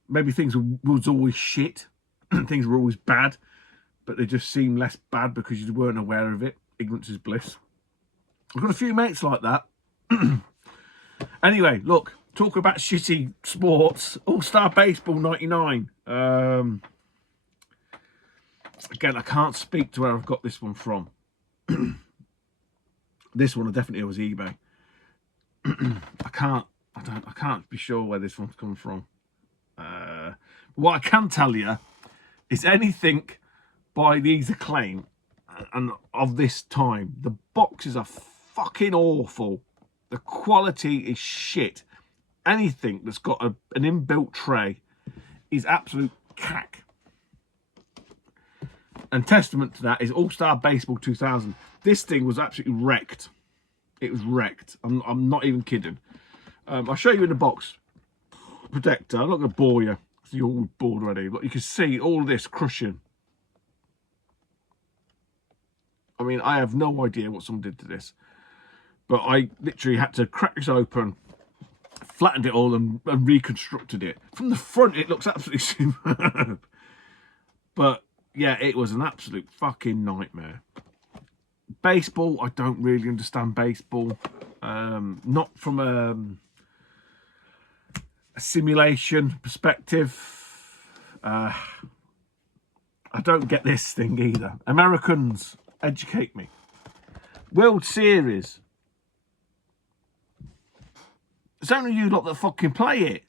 Maybe things was always shit. Things were always bad. But they just seem less bad because you weren't aware of it. Ignorance is bliss. I've got a few mates like that. Anyway, look. Talk about shitty sports. All-Star Baseball 99. Again, I can't speak to where I've got this one from. This one I definitely was eBay. I can't be sure where this one's come from. What I can tell you is anything by these Acclaim and of this time, the boxes are fucking awful. The quality is shit. Anything that's got an inbuilt tray is absolute cack. And testament to that is All-Star Baseball 2000. This thing was absolutely wrecked. It was wrecked. I'm not even kidding. I'll show you in the box protector. I'm not going to bore you, because you're all bored already. Look, you can see all this crushing. I mean, I have no idea what someone did to this. But I literally had to crack this open, flattened it all and reconstructed it. From the front, it looks absolutely superb. But yeah, it was an absolute fucking nightmare. Baseball, I don't really understand baseball. Not from a simulation perspective. I don't get this thing either. Americans, educate me. World Series. It's only you lot that fucking play it.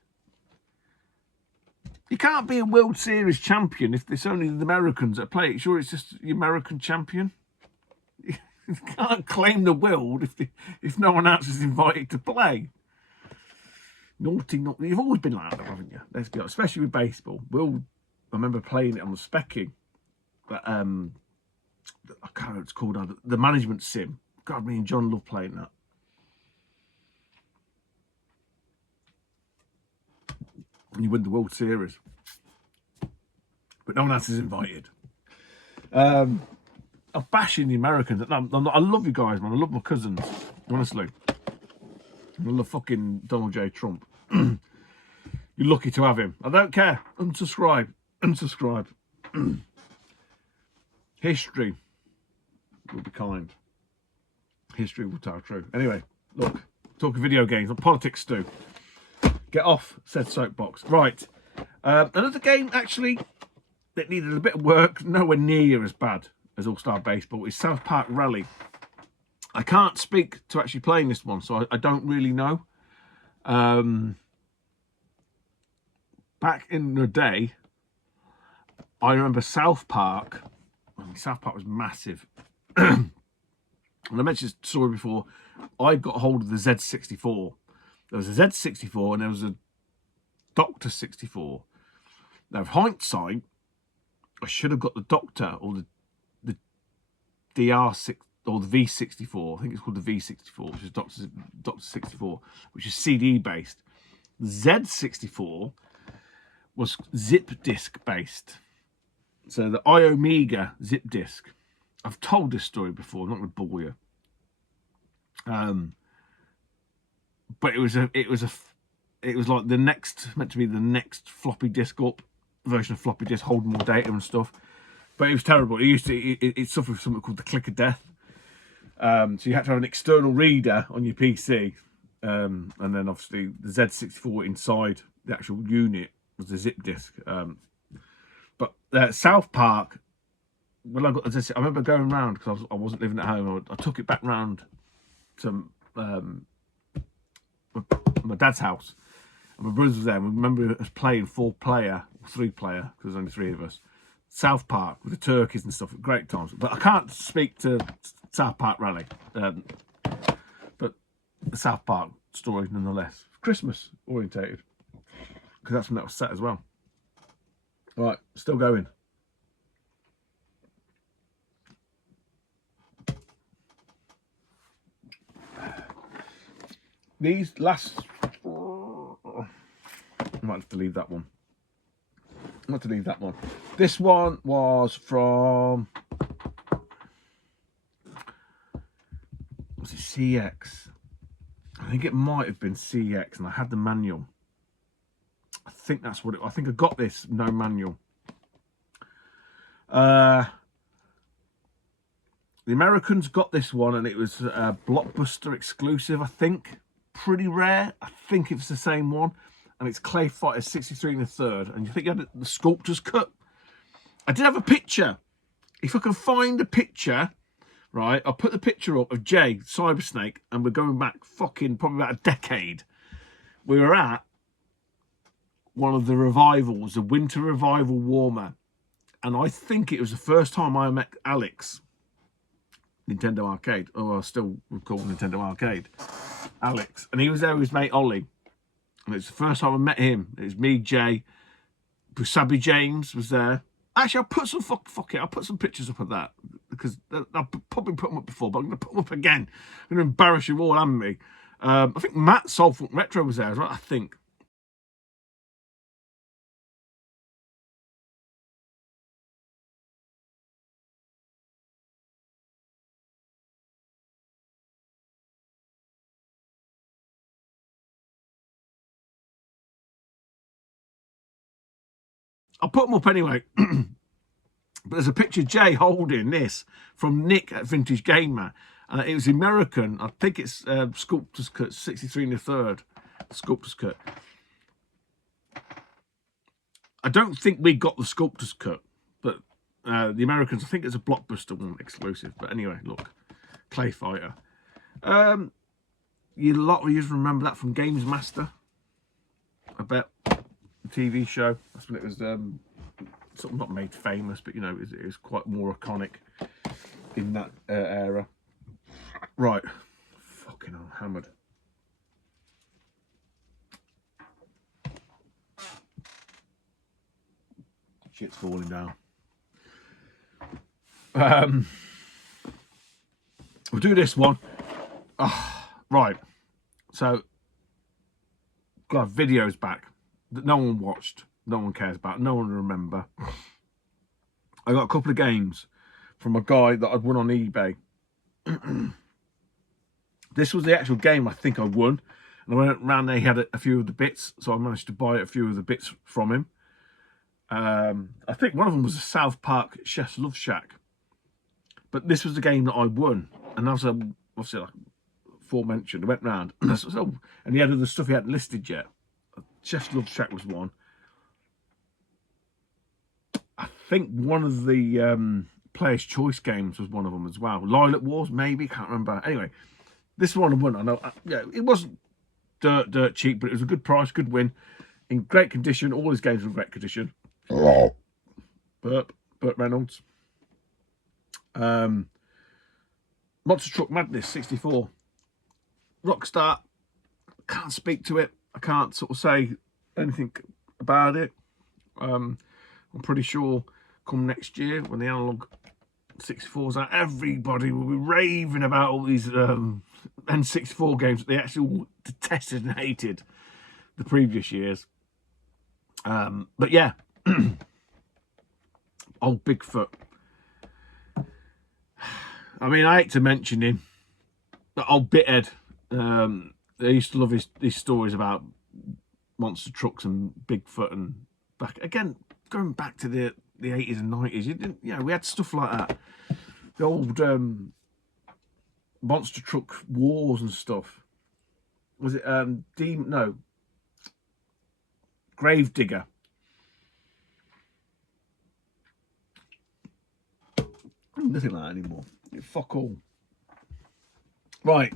You can't be a World Series champion if it's only the Americans that play it. Sure, it's just the American champion. You can't claim the world if no one else is invited to play. Naughty. You've always been like that, haven't you? Let's be honest, especially with baseball. I remember playing it on the specking. But I can't know what it's called now. The management sim. God, me and John love playing that. And you win the World Series. But no one else is invited. I'm bashing the Americans. I love you guys, man. I love my cousins. Honestly. I love fucking Donald J. Trump. You're lucky to have him. I don't care. Unsubscribe. Unsubscribe. History will be kind. History will tell true. Anyway, look. Talking video games and politics, Stu. Get off said soapbox. Right. Another game, actually, that needed a bit of work, nowhere near as bad as All-Star Baseball, is South Park Rally. I can't speak to actually playing this one, so I don't really know. Back in the day, I remember South Park. South Park was massive. And I mentioned this story before. I got hold of the Z64. There was a Z64 and there was a Doctor 64. Now, of hindsight, I should have got the Doctor or the DR6 or the V64. I think it's called the V64, which is Doctor 64, which is CD based. The Z64 was zip disk based. So the iOmega zip disk. I've told this story before. I'm not going to bore you. But it was like the next, meant to be the next floppy disk up version of floppy disk, holding more data and stuff. But it was terrible. It suffered from something called the click of death. So you had to have an external reader on your PC, and then obviously the Z64 inside the actual unit was the zip disk. But South Park, when I got, as I said, I remember going round because I wasn't living at home. I took it back round to my dad's house, and my brothers were there. And we remember us playing 4-player, 3-player, because there's only 3 of us. South Park with the turkeys and stuff, great times. But I can't speak to South Park Rally, but the South Park story nonetheless. Christmas orientated, because that's when that was set as well. Right, still going. These last, I might have to leave that one. I might have to leave that one. This one was from, was it CX? I think it might have been CX, and I had the manual. I think that's what it. I think I got this no manual. The Americans got this one, and it was a Blockbuster exclusive. I think pretty rare. I think it's the same one, and it's Clay Fighter 63 1/3. And you think you had the sculptor's cut? I did have a picture. If I can find a picture, right, I'll put the picture up of Jay Cyber Snake, and we're going back fucking probably about a decade. We were at one of the revivals, the Winter Revival Warmer, and I think it was the first time I met Alex, Nintendo Arcade, or I still would call Nintendo Arcade, Alex, and he was there with his mate Ollie, and it's the first time I met him. It was me, Jay, Busabi James was there. Actually, I'll put some I'll put some pictures up of that, because I've probably put them up before, but I'm going to put them up again. I'm going to embarrass you all and me. I think Matt Soulful Retro was there as well, I think. I'll put them up anyway. But there's a picture of Jay holding this from Nick at Vintage Gamer. It was American. I think it's Sculptor's Cut 63 1/3. Sculptor's Cut. I don't think we got the Sculptor's Cut, but the Americans, I think it's a Blockbuster one exclusive. But anyway, look, Clay Fighter. A lot of you remember that from Games Master. I bet. TV show. That's when it was sort of not made famous, but you know, it was quite more iconic in that era. Right, fucking hell, hammered. Shit's falling down. We'll do this one. Right, so got videos back that no one watched, no one cares about, no one remember. I got a couple of games from a guy that I'd won on eBay. This was the actual game I think I won, and I went around there. He had a few of the bits, so I managed to buy a few of the bits from him. I think one of them was a South Park Chef's Love Shack, but this was the game that I won, and obviously like aforementioned, I went round and he had other stuff he hadn't listed yet. Chef's Love Shack was one. I think one of the Player's Choice Games was one of them as well. Lilac Wars, maybe, can't remember. Anyway, this one I won. I know, yeah, it wasn't dirt cheap, but it was a good price, good win, in great condition. All his games were in great condition. Burt Reynolds. Monster Truck Madness 64. Rockstar. Can't speak to it. I can't sort of say anything about it. I'm pretty sure come next year when the analog 64's out, everybody will be raving about all these N64 games that they actually all detested and hated the previous years. But yeah, old Bigfoot. I mean, I hate to mention him, but old Bithead. I used to love his stories about monster trucks and Bigfoot, and back again, going back to the 80s and 90s. We had stuff like that. The old monster truck wars and stuff. Was it Gravedigger? Nothing like that anymore. Fuck all. Right,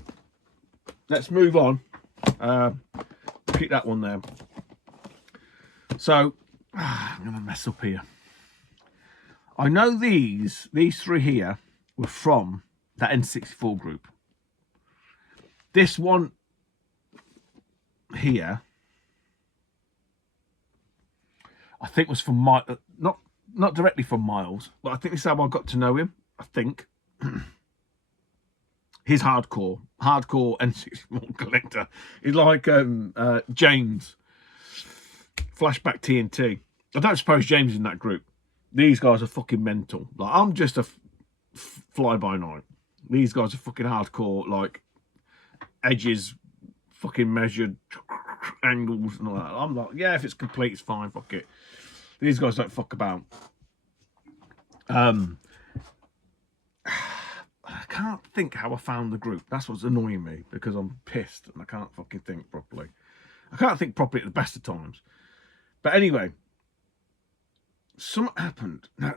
let's move on. Keep that one there. So I'm gonna mess up here. I know these three here were from that N64 group. This one here, I think, was from not directly from Miles, but I think this is how I got to know him. I think he's hardcore N64 collector. He's like James, Flashback TNT. I don't suppose James is in that group. These guys are fucking mental. Like, I'm just a fly by night. These guys are fucking hardcore, like edges, fucking measured angles and all that. I'm like, yeah, if it's complete, it's fine. Fuck it. These guys don't fuck about. I can't think how I found the group. That's what's annoying me, because I'm pissed and I can't fucking think properly. I can't think properly at the best of times. But anyway, something happened. No,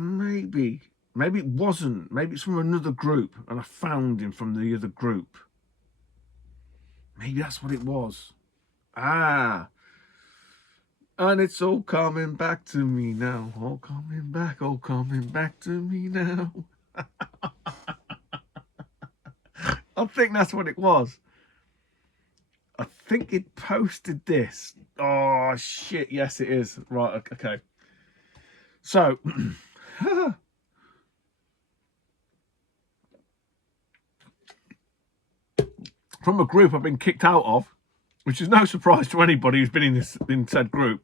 maybe it wasn't. Maybe it's from another group, and I found him from the other group. Maybe that's what it was. And it's all coming back to me now. All coming back to me now. I think that's what it was. I think it posted this. Oh, shit. Yes, it is. Right, okay. So, from a group I've been kicked out of, which is no surprise to anybody who's been in said group,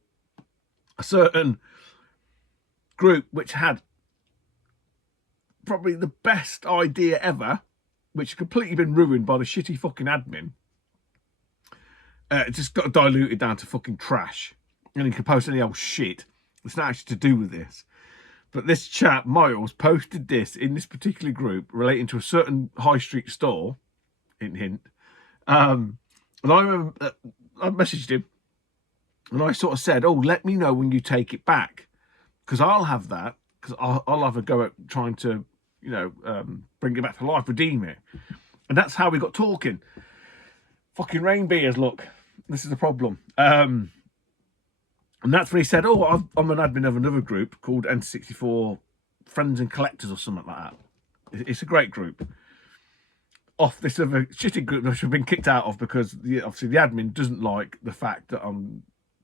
a certain group which had probably the best idea ever, which had completely been ruined by the shitty fucking admin. It just got diluted down to fucking trash. And you can post any old shit. It's not actually to do with this. But this chap, Miles, posted this in this particular group relating to a certain high street store. Hint. And I remember I messaged him and I sort of said, oh, let me know when you take it back, because I'll have that, because I'll have a go at trying to, bring it back to life, redeem it. And that's how we got talking. Fucking rain beers, look. This is the problem. And that's when he said, oh, I'm an admin of another group called N64 Friends and Collectors or something like that. It's a great group. Off this other shitty group that I've been kicked out of, because obviously the admin doesn't like the fact that I'm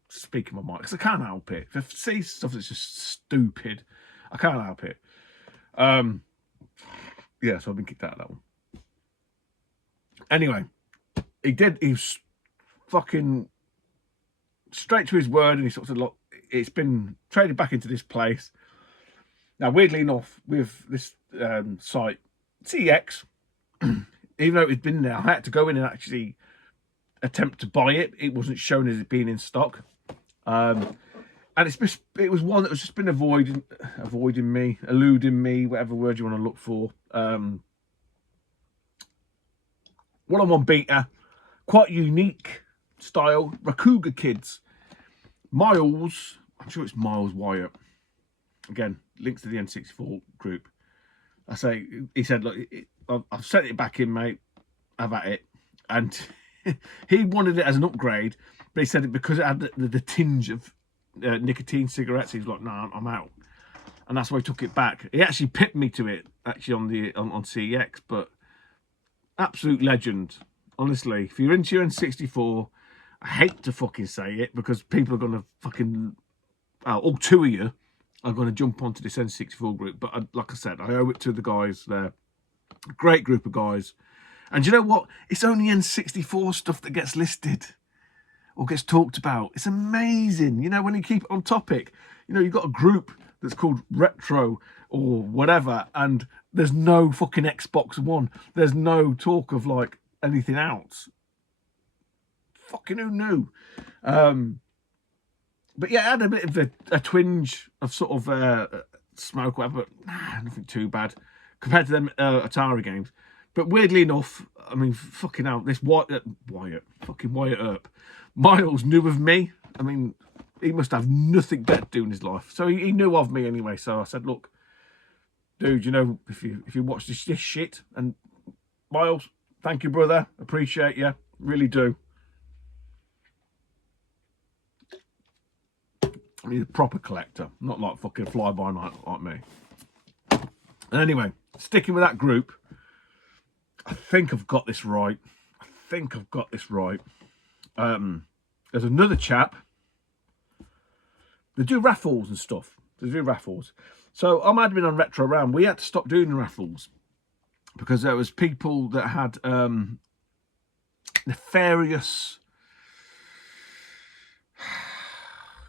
speaking my mind, because I can't help it. If I see stuff that's just stupid, I can't help it. Yeah, so I've been kicked out of that one. Anyway, he was fucking straight to his word, and he sort of said, look, it's been traded back into this place. Now, weirdly enough, with this site, CX, even though it's been there, I had to go in and actually attempt to buy it. It wasn't shown as it being in stock. And it was one that was just been eluding me, whatever word you want to look for. One-on-one beta, quite unique style. Rakuga Kids. Miles, I'm sure it's Miles Wyatt. Again, links to the N64 group. I say, he said, look, I've sent it back in, mate. Have at it. And he wanted it as an upgrade, but he said it because it had the tinge of nicotine cigarettes. He was like, no, I'm out. And that's why he took it back. He actually pipped me to it, actually, on CEX, but absolute legend. Honestly, if you're into your N64, I hate to fucking say it because people are going to fucking, all two of you are going to jump onto this N64 group. But like I said, I owe it to the guys there. Great group of guys. And you know what? It's only N64 stuff that gets listed or gets talked about. It's amazing. You know, when you keep it on topic, you know, you've got a group that's called Retro or whatever, and there's no fucking Xbox One. There's no talk of like anything else. Fucking who knew? But yeah, I had a bit of a twinge of sort of smoke, whatever, but nothing too bad compared to them Atari games. But weirdly enough, I mean, fucking hell, this Wyatt Earp, Miles knew of me. I mean, he must have nothing better to do in his life. So he knew of me anyway. So I said, look, dude, you know, if you watch this shit, and Miles, thank you, brother. Appreciate you. Really do. I need a proper collector, not like fucking fly-by-night like me. And anyway, sticking with that group, I think I've got this right. There's another chap. They do raffles and stuff. So I'm admin on Retro Ram. We had to stop doing raffles because there was people that had nefarious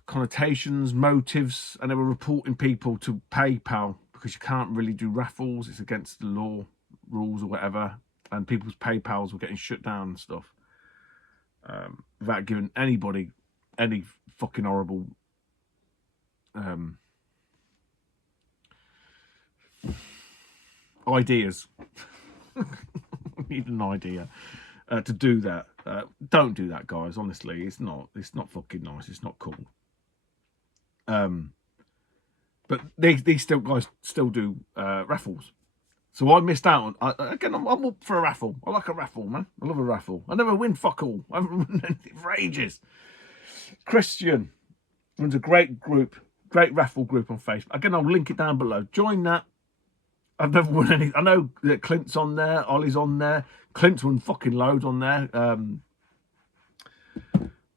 connotations, motives, and they were reporting people to PayPal because you can't really do raffles. It's against the law, rules or whatever. And people's PayPals were getting shut down and stuff without giving anybody any fucking horrible ideas. Need an idea to do that. Don't do that, guys. Honestly, it's not fucking nice. It's not cool. But these guys still do raffles. So I missed out on. I'm up for a raffle. I like a raffle, man. I love a raffle. I never win fuck all. I haven't won anything for ages. Christian runs a great raffle group on Facebook. Again, I'll link it down below. Join that. I've never won any. I know that Clint's on there. Ollie's on there. Clint's won fucking loads on there.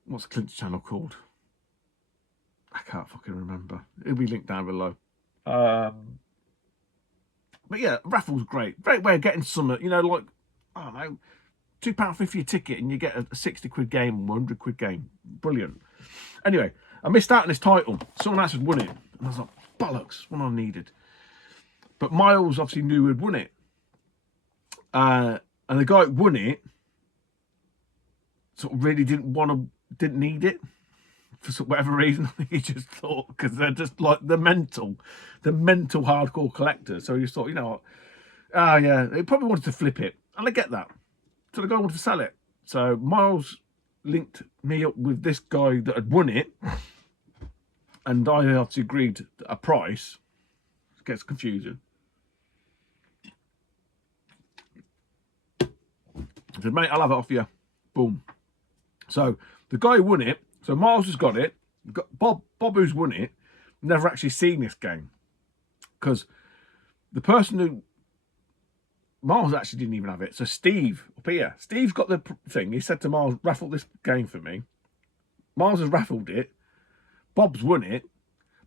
What's Clint's channel called? I can't fucking remember. It'll be linked down below. But yeah, raffle's great. Great way of getting some, you know, like, I don't know, £2.50 a ticket and you get a 60 quid game or 100 quid game. Brilliant. Anyway, I missed out on this title. Someone else had won it. And I was like, bollocks, what I needed. But Miles obviously knew who had won it. And the guy who won it sort of really didn't need it. For whatever reason, I think he just thought, because they're just like the mental hardcore collectors. So he just thought, you know what? Oh yeah, they probably wanted to flip it, and I get that. So the guy wanted to sell it. So Miles linked me up with this guy that had won it, and I obviously agreed a price. It gets confusing. I said, mate, I'll have it off you. Boom. So the guy who won it. So Miles has got it. Bob who's won it, never actually seen this game. Because the person who... Miles actually didn't even have it. So Steve, up here. Steve's got the thing. He said to Miles, raffle this game for me. Miles has raffled it. Bob's won it.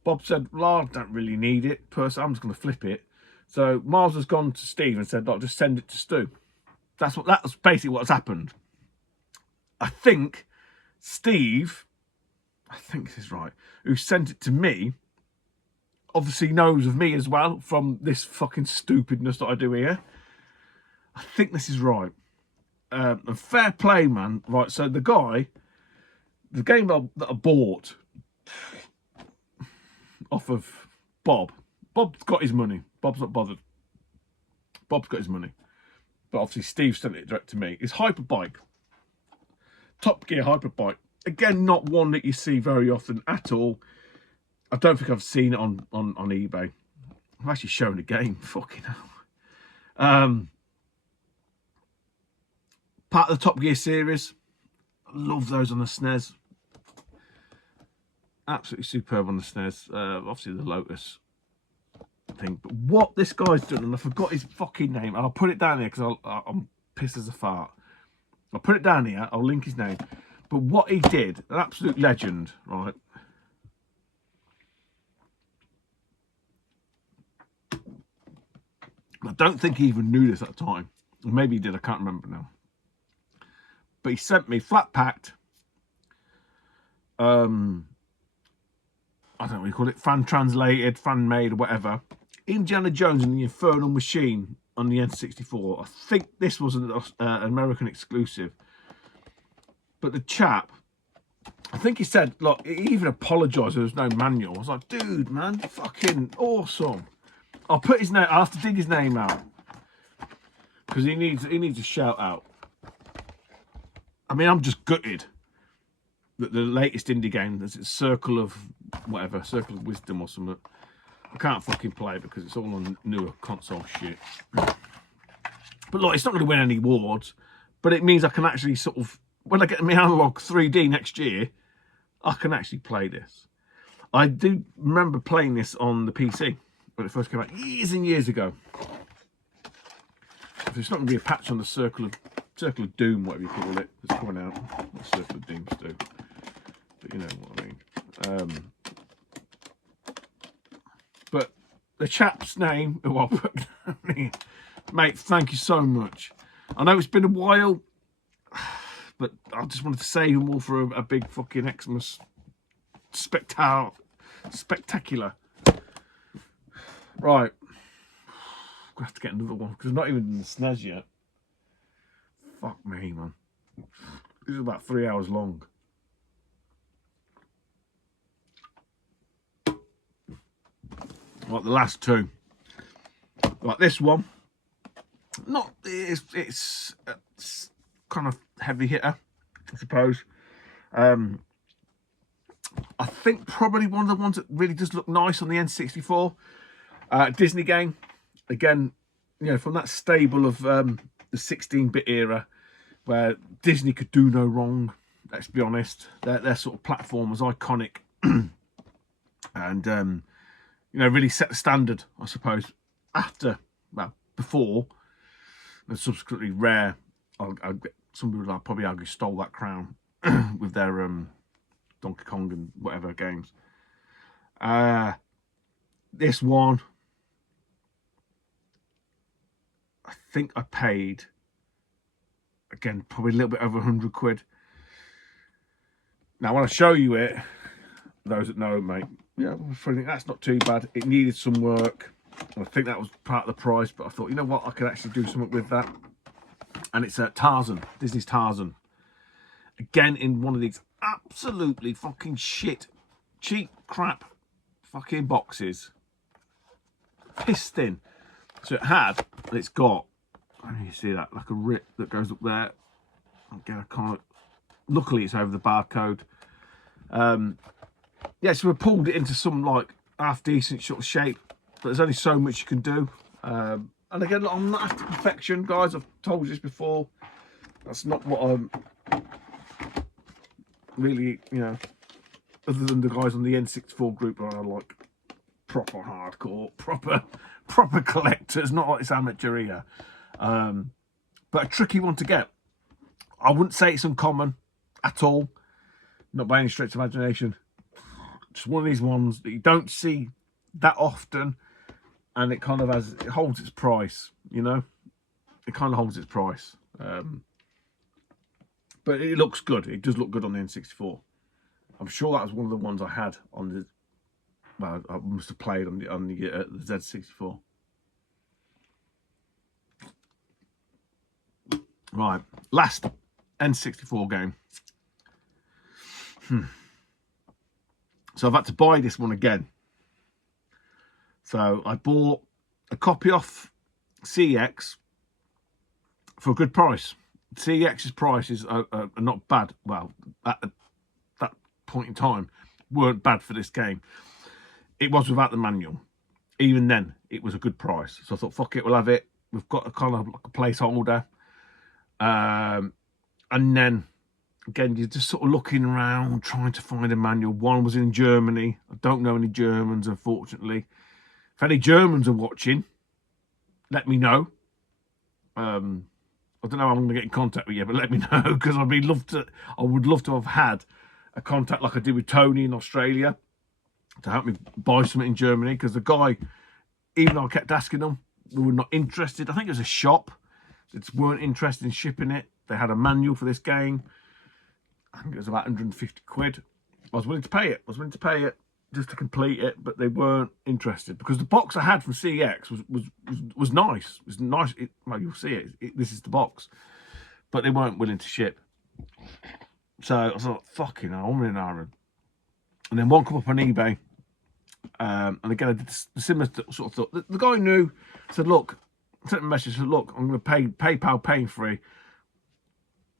Bob said, well, I don't really need it. I'm just going to flip it. So Miles has gone to Steve and said, look, just send it to Stu. That's basically what's happened. I think Steve... I think this is right, who sent it to me, obviously knows of me as well from this fucking stupidness that I do here. I think this is right. And fair play, man. Right, so the game that I bought off of Bob's got his money. Bob's not bothered. Bob's got his money. But obviously Steve sent it direct to me. It's Hyperbike. Top Gear Hyperbike. Again, not one that you see very often at all. I don't think I've seen it on eBay. I'm actually showing a game. Fucking hell. Part of the Top Gear series. I love those on the SNES. Absolutely superb on the SNES. Obviously the Lotus thing. But what this guy's done, and I forgot his fucking name. I'll put it down here because I'm pissed as a fart. I'll put it down here. I'll link his name. But what he did, an absolute legend, right? I don't think he even knew this at the time. Or maybe he did, I can't remember now. But he sent me flat packed, I don't know what you call it, fan translated, fan made, or whatever, Indiana Jones and the Infernal Machine on the N64. I think this was an American exclusive. But the chap, I think he said, look, he even apologised there was no manual. I was like, dude, man, fucking awesome. I'll put his name, I'll have to dig his name out. Because he needs a shout out. I mean, I'm just gutted that the latest indie game, there's a Circle of whatever, Circle of Wisdom or something. I can't fucking play it because it's all on newer console shit. But look, it's not going to win any awards, but it means I can actually sort of, when I get my analog 3D next year, I can actually play this. I do remember playing this on the PC when it first came out years and years ago. So it's not going to be a patch on the Circle of Doom, whatever you call it, that's coming out. What Circle of Doom's do, but you know what I mean. But the chap's name, who I'll put down here, mate, thank you so much. I know it's been a while, but I just wanted to save them all for a big fucking Xmas spectacular. Right. I'm going to have to get another one because I'm not even in the SNES yet. Fuck me, man. This is about 3 hours long. Like the last two. Like this one. Not, it's kind of heavy hitter, I suppose. I think probably one of the ones that really does look nice on the N64. Disney game. Again, you know, from that stable of the 16-bit era where Disney could do no wrong, let's be honest. Their sort of platform was iconic and, you know, really set the standard, I suppose, after, well, before, and subsequently Rare, some people would probably argue stole that crown with their Donkey Kong and whatever games. This one, I think I paid, again, probably a little bit over 100 quid. Now, when I show you it, those that know, mate, yeah, that's not too bad. It needed some work. I think that was part of the price, but I thought, you know what, I could actually do something with that. And it's Tarzan, Disney's Tarzan. Again, in one of these absolutely fucking shit, cheap crap fucking boxes. Pissed in. So it's got, you see that, like a rip that goes up there. Again, I can't, luckily it's over the barcode. Yeah, so we pulled it into some like half decent sort of shape, but there's only so much you can do. And again, I'm not after perfection, guys. I've told you this before. That's not what I'm really, you know, other than the guys on the N64 group are like proper hardcore, proper collectors, not like this amateur here. But a tricky one to get. I wouldn't say it's uncommon at all, not by any stretch of imagination. Just one of these ones that you don't see that often, and it kind of it holds its price, you know. It kind of holds its price, but it looks good. It does look good on the N64. I'm sure that was one of the ones I had on the. Well, I must have played on the Z64. Right, last N64 game. So I've had to buy this one again. So I bought a copy off CEX for a good price. CEX's prices are not bad. Well, at that point in time, weren't bad for this game. It was without the manual. even then, it was a good price. So I thought, fuck it, we'll have it. We've got a kind of like a placeholder. And then, again, you're just sort of looking around, trying to find a manual. One was in Germany. I don't know any Germans, unfortunately. If any Germans are watching, let me know. I don't know how I'm going to get in contact with you, but let me know, because I would love to have had a contact like I did with Tony in Australia to help me buy something in Germany, because the guy, even though I kept asking them, they were not interested. I think it was a shop that weren't interested in shipping it. They had a manual for this game. I think it was about 150 quid. I was willing to pay it. I was willing to pay it just to complete it, but they weren't interested, because the box I had from CX was nice. It was nice. Well, you'll see it. This is the box, but they weren't willing to ship. So I thought, fucking hell, I'm in Ireland. And then one come up on eBay, and again I did the similar sort of thought. The guy knew, said, look, sent him a message, said, look, I'm going to pay PayPal, paying free.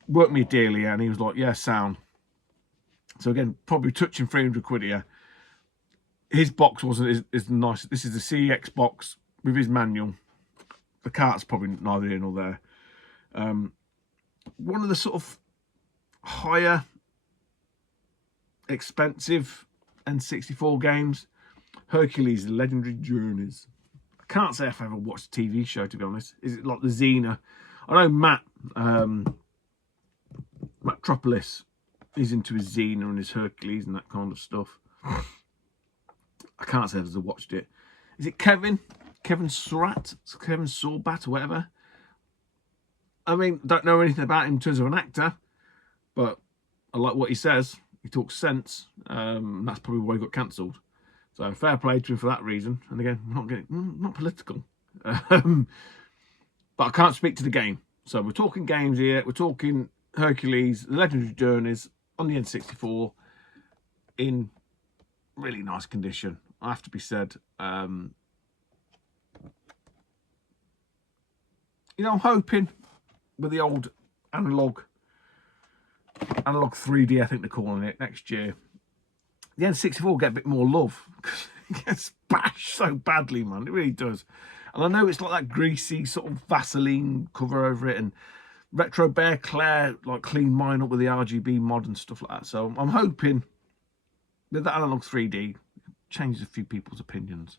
Work me a deal here, and he was like, yeah, sound. So again, probably touching 300 quid here. His box wasn't as nice. This is the CX box with his manual. The cart's probably neither here nor there. One of the sort of higher, expensive N64 games, Hercules: The Legendary Journeys. I can't say if I ever watched a TV show, to be honest. Is it like the Xena? I know Matt Tropolis is into his Xena and his Hercules and that kind of stuff. I can't say I've ever watched it. Is it Kevin Surratt? Kevin Sorbat or whatever? I mean, don't know anything about him in terms of an actor, but I like what he says. He talks sense. That's probably why he got cancelled. So fair play to him for that reason. And again, not political. But I can't speak to the game. So we're talking games here. We're talking Hercules: The Legendary Journeys on the N64 in really nice condition, I have to be said. You know, I'm hoping with the old analog 3D, I think they're calling it, next year, the N64 will get a bit more love, because it gets bashed so badly, man. It really does. And I know it's like that greasy sort of Vaseline cover over it, and Retro Bear Claire like cleaned mine up with the RGB mod and stuff like that. So I'm hoping with that analog 3D, changes a few people's opinions.